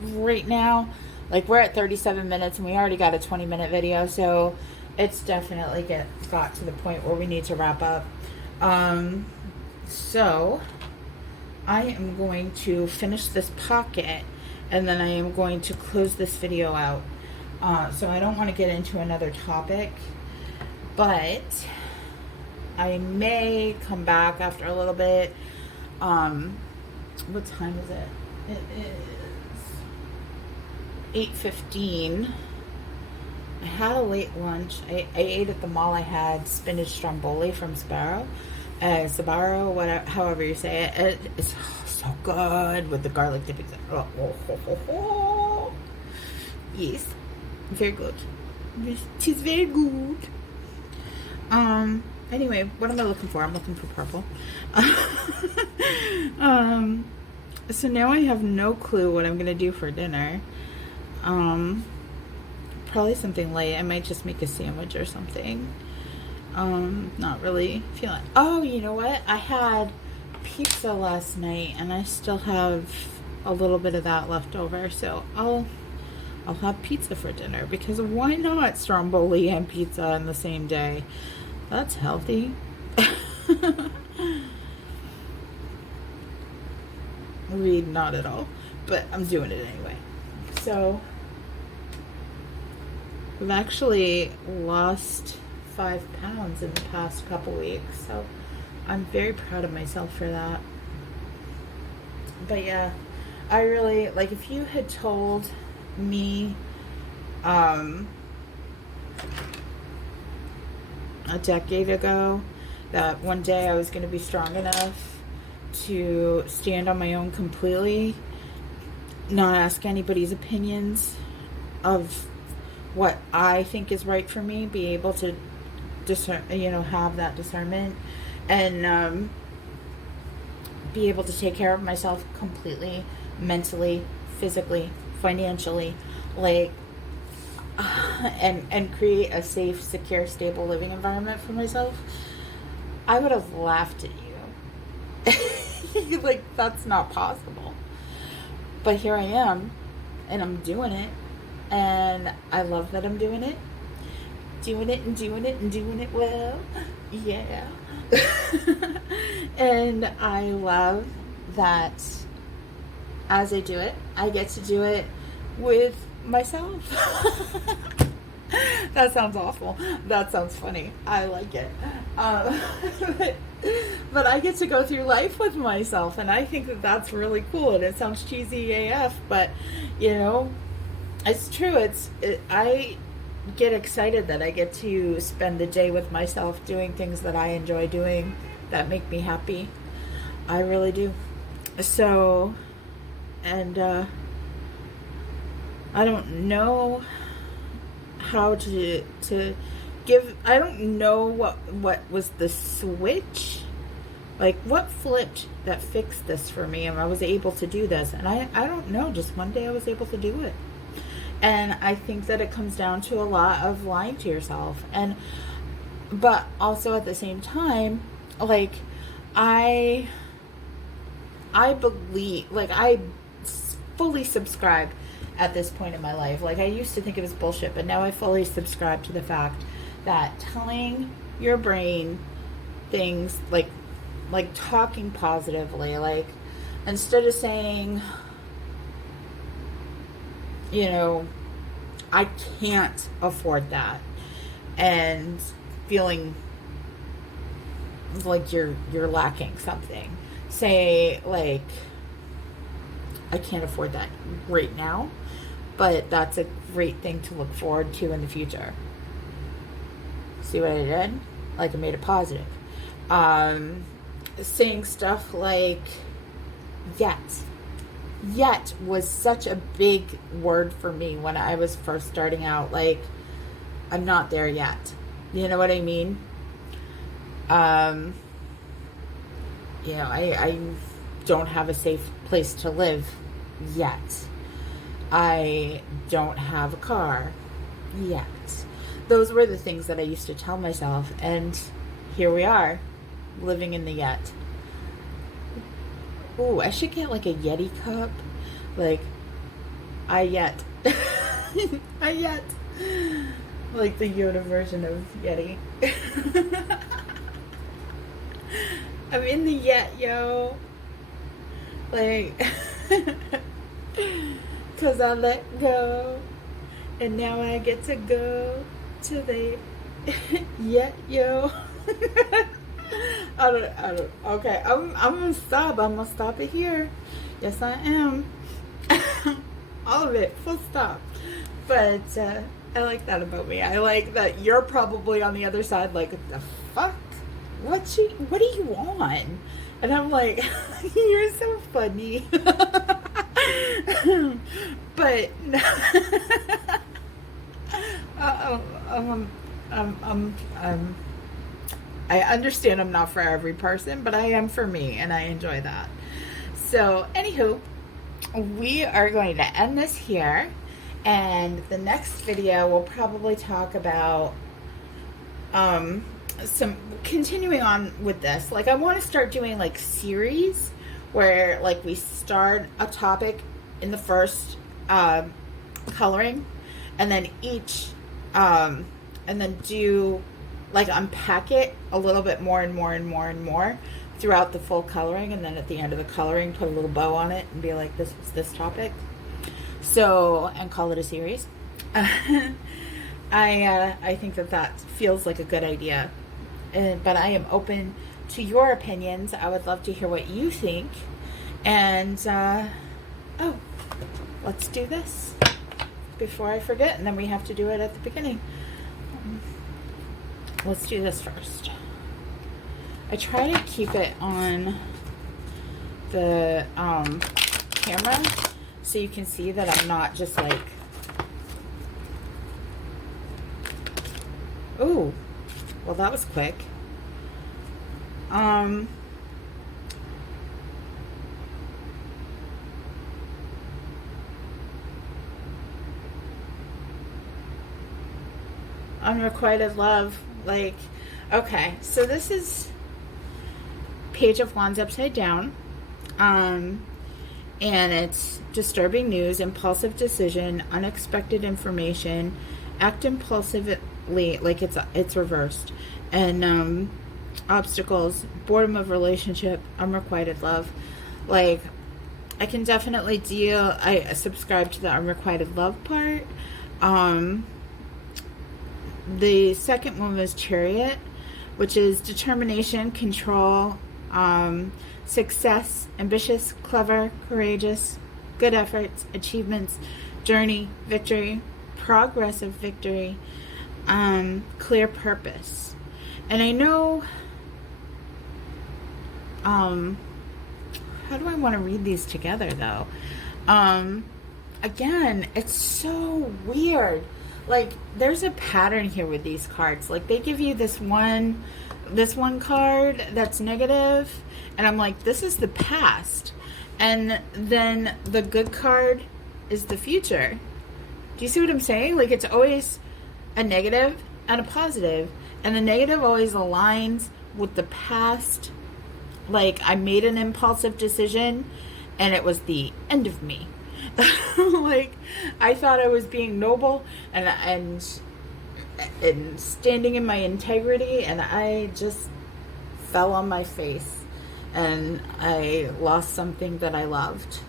right now. Like, we're at 37 minutes and we already got a 20-minute video, so it's definitely got to the point where we need to wrap up. So I am going to finish this pocket, and then I am going to close this video out. So I don't want to get into another topic, but I may come back after a little bit. What time is it? It is 8:15. I had a late lunch. I ate at the mall. I had spinach stromboli from Sbarro, whatever, however you say it. It's so good with the garlic dipping. Yes, very good. It is very good. Anyway, what am I looking for? I'm looking for purple. So now I have no clue what I'm gonna do for dinner. Probably something light. I might just make a sandwich or something. Not really feeling. Oh, you know what? I had pizza last night, and I still have a little bit of that left over. So I'll have pizza for dinner, because why not stromboli and pizza in the same day? That's healthy. Read, not at all, but I'm doing it anyway. So I've actually lost 5 pounds in the past couple weeks, so I'm very proud of myself for that. But yeah, I really, like, if you had told me a decade ago that one day I was going to be strong enough to stand on my own completely, not ask anybody's opinions of what I think is right for me, be able to discern, have that discernment, and be able to take care of myself completely, mentally, physically, financially, like, and create a safe, secure, stable living environment for myself, I would have laughed at you. Like, that's not possible. But here I am, and I'm doing it, and I love that I'm doing it. Doing it and doing it and doing it well. Yeah. And I love that as I do it, I get to do it with myself. That sounds awful. That sounds funny. I like it. But I get to go through life with myself, and I think that that's really cool. And it sounds cheesy AF, but it's true. I get excited that I get to spend the day with myself doing things that I enjoy doing that make me happy. I really do. So, and I don't know how to give. I don't know what was the switch, like what flipped that fixed this for me, and I was able to do this. And I don't know, just one day I was able to do it. And I think that it comes down to a lot of lying to yourself, but also at the same time, like, I believe, like, I fully subscribe at this point in my life. Like, I used to think it was bullshit, but now I fully subscribe to the fact that telling your brain things, like talking positively, like, instead of saying, I can't afford that, and feeling like you're lacking something, say, like, I can't afford that right now, but that's a great thing to look forward to in the future. See what I did? Like, I made it positive. Saying stuff like yet was such a big word for me when I was first starting out. Like, I'm not there yet. You know what I mean? You know, I don't have a safe place to live yet. I don't have a car yet. Those were the things that I used to tell myself, and here we are, living in the yet. Ooh, I should get like a Yeti cup. Like, I yet. I yet. Like the Yoda version of Yeti. I'm in the yet, yo. Like, cause I let go, and now I get to go to the yet, yo. I don't. Okay, I'm gonna stop. I'm gonna stop it here. Yes, I am. All of it, full stop. But I like that about me. I like that you're probably on the other side. Like, what the fuck? What do you want? And I'm like, you're so funny. But I understand I'm not for every person, but I am for me, and I enjoy that. So, anywho, we are going to end this here, and the next video we'll probably talk about some continuing on with this. Like, I want to start doing like series where like we start a topic in the first coloring, and then each and then do like unpack it a little bit more and more and more and more throughout the full coloring, and then at the end of the coloring put a little bow on it and be like, this is this topic. So, and call it a series. I think that feels like a good idea, but I am open to your opinions. I would love to hear what you think. And oh, let's do this before I forget, and then we have to do it at the beginning. Let's do this first. I try to keep it on the camera so you can see that I'm not just like, oh, well, that was quick. Unrequited love. Like, okay, so this is Page of Wands upside down, and it's disturbing news, impulsive decision, unexpected information, act impulsively, like it's reversed, and obstacles, boredom of relationship, unrequited love. Like, I can definitely deal. I subscribe to the unrequited love part. The second one was Chariot, which is determination, control, success, ambitious, clever, courageous, good efforts, achievements, journey, victory, progress of victory, clear purpose. And I know, how do I want to read these together though? Again, it's so weird. Like, there's a pattern here with these cards. Like, they give you this one card that's negative, and I'm like, this is the past. And then the good card is the future. Do you see what I'm saying? Like, it's always a negative and a positive, and the negative always aligns with the past. Like, I made an impulsive decision, and it was the end of me. Like, I thought I was being noble and standing in my integrity, and I just fell on my face, and I lost something that I loved,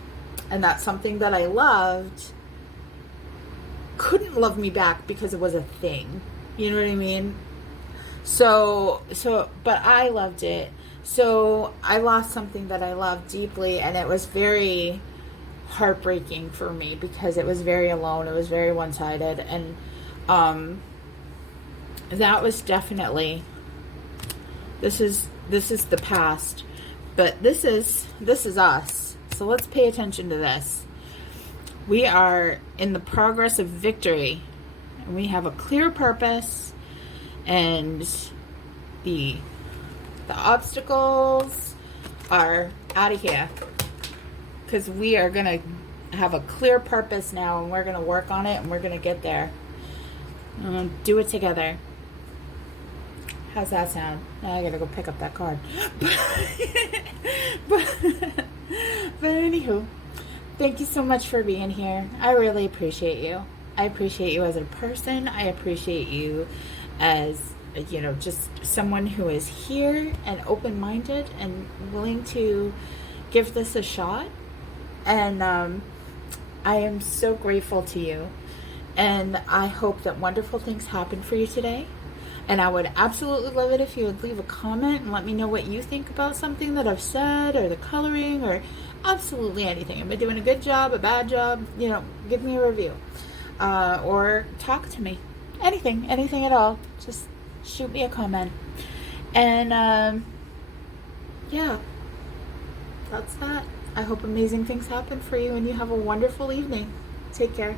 and that something that I loved couldn't love me back because it was a thing. You know what I mean? So but I loved it. So I lost something that I loved deeply, and it was very heartbreaking for me because it was very alone. It was very one-sided, and that was definitely, this is the past, but this is us. So let's pay attention to this. We are in the progress of victory, and we have a clear purpose, and the The obstacles are out of here. Because we are going to have a clear purpose now, and we're going to work on it, and we're going to get there. Do it together. How's that sound? Now I got to go pick up that card. but anywho, thank you so much for being here. I really appreciate you. I appreciate you as a person. I appreciate you as, you know, just someone who is here and open-minded and willing to give this a shot. And I am so grateful to you. And I hope that wonderful things happen for you today. And I would absolutely love it if you would leave a comment and let me know what you think about something that I've said, or the coloring, or absolutely anything. Am I doing a good job, a bad job? You know, give me a review. Or talk to me. Anything at all. Just shoot me a comment. And yeah, that's that. I hope amazing things happen for you, and you have a wonderful evening. Take care.